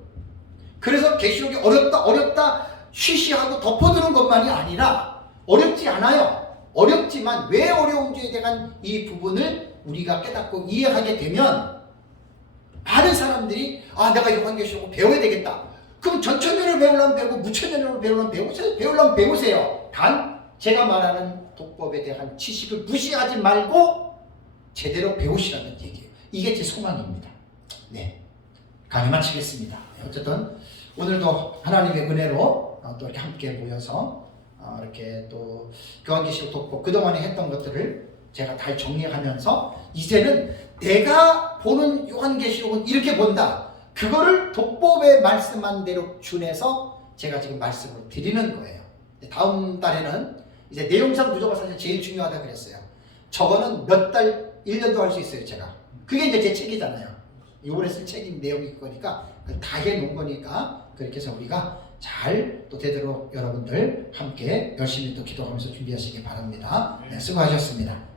그래서 계시록이 어렵다 쉬쉬하고 덮어두는 것만이 아니라 어렵지 않아요. 어렵지만 왜 어려운지에 대한 이 부분을 우리가 깨닫고 이해하게 되면 많은 사람들이 내가 요한계시록을 배워야 되겠다. 그럼 전천년을 배우려면 배우고 무천년을 배우려면 배우세요. 단 제가 말하는 독법에 대한 지식을 무시하지 말고 제대로 배우시라는 얘기예요. 이게 제 소망입니다. 네, 강의 마치겠습니다. 어쨌든 오늘도 하나님의 은혜로 또 이렇게 함께 모여서 이렇게 또 요한계시록 독보 그동안에 했던 것들을 제가 다 정리하면서 이제는 내가 보는 요한계시록은 이렇게 본다. 그거를 독법에 말씀한 대로 준해서 제가 지금 말씀을 드리는 거예요. 다음 달에는 이제 내용상 구조가 사실 제일 중요하다 그랬어요. 저거는 몇 달, 1년도 할 수 있어요, 제가. 그게 이제 제 책이잖아요. 이번에 쓸 책임 내용일 거니까 다 해놓은 거니까 그렇게 해서 우리가 잘 또 되도록 여러분들 함께 열심히 또 기도하면서 준비하시기 바랍니다. 네, 수고하셨습니다.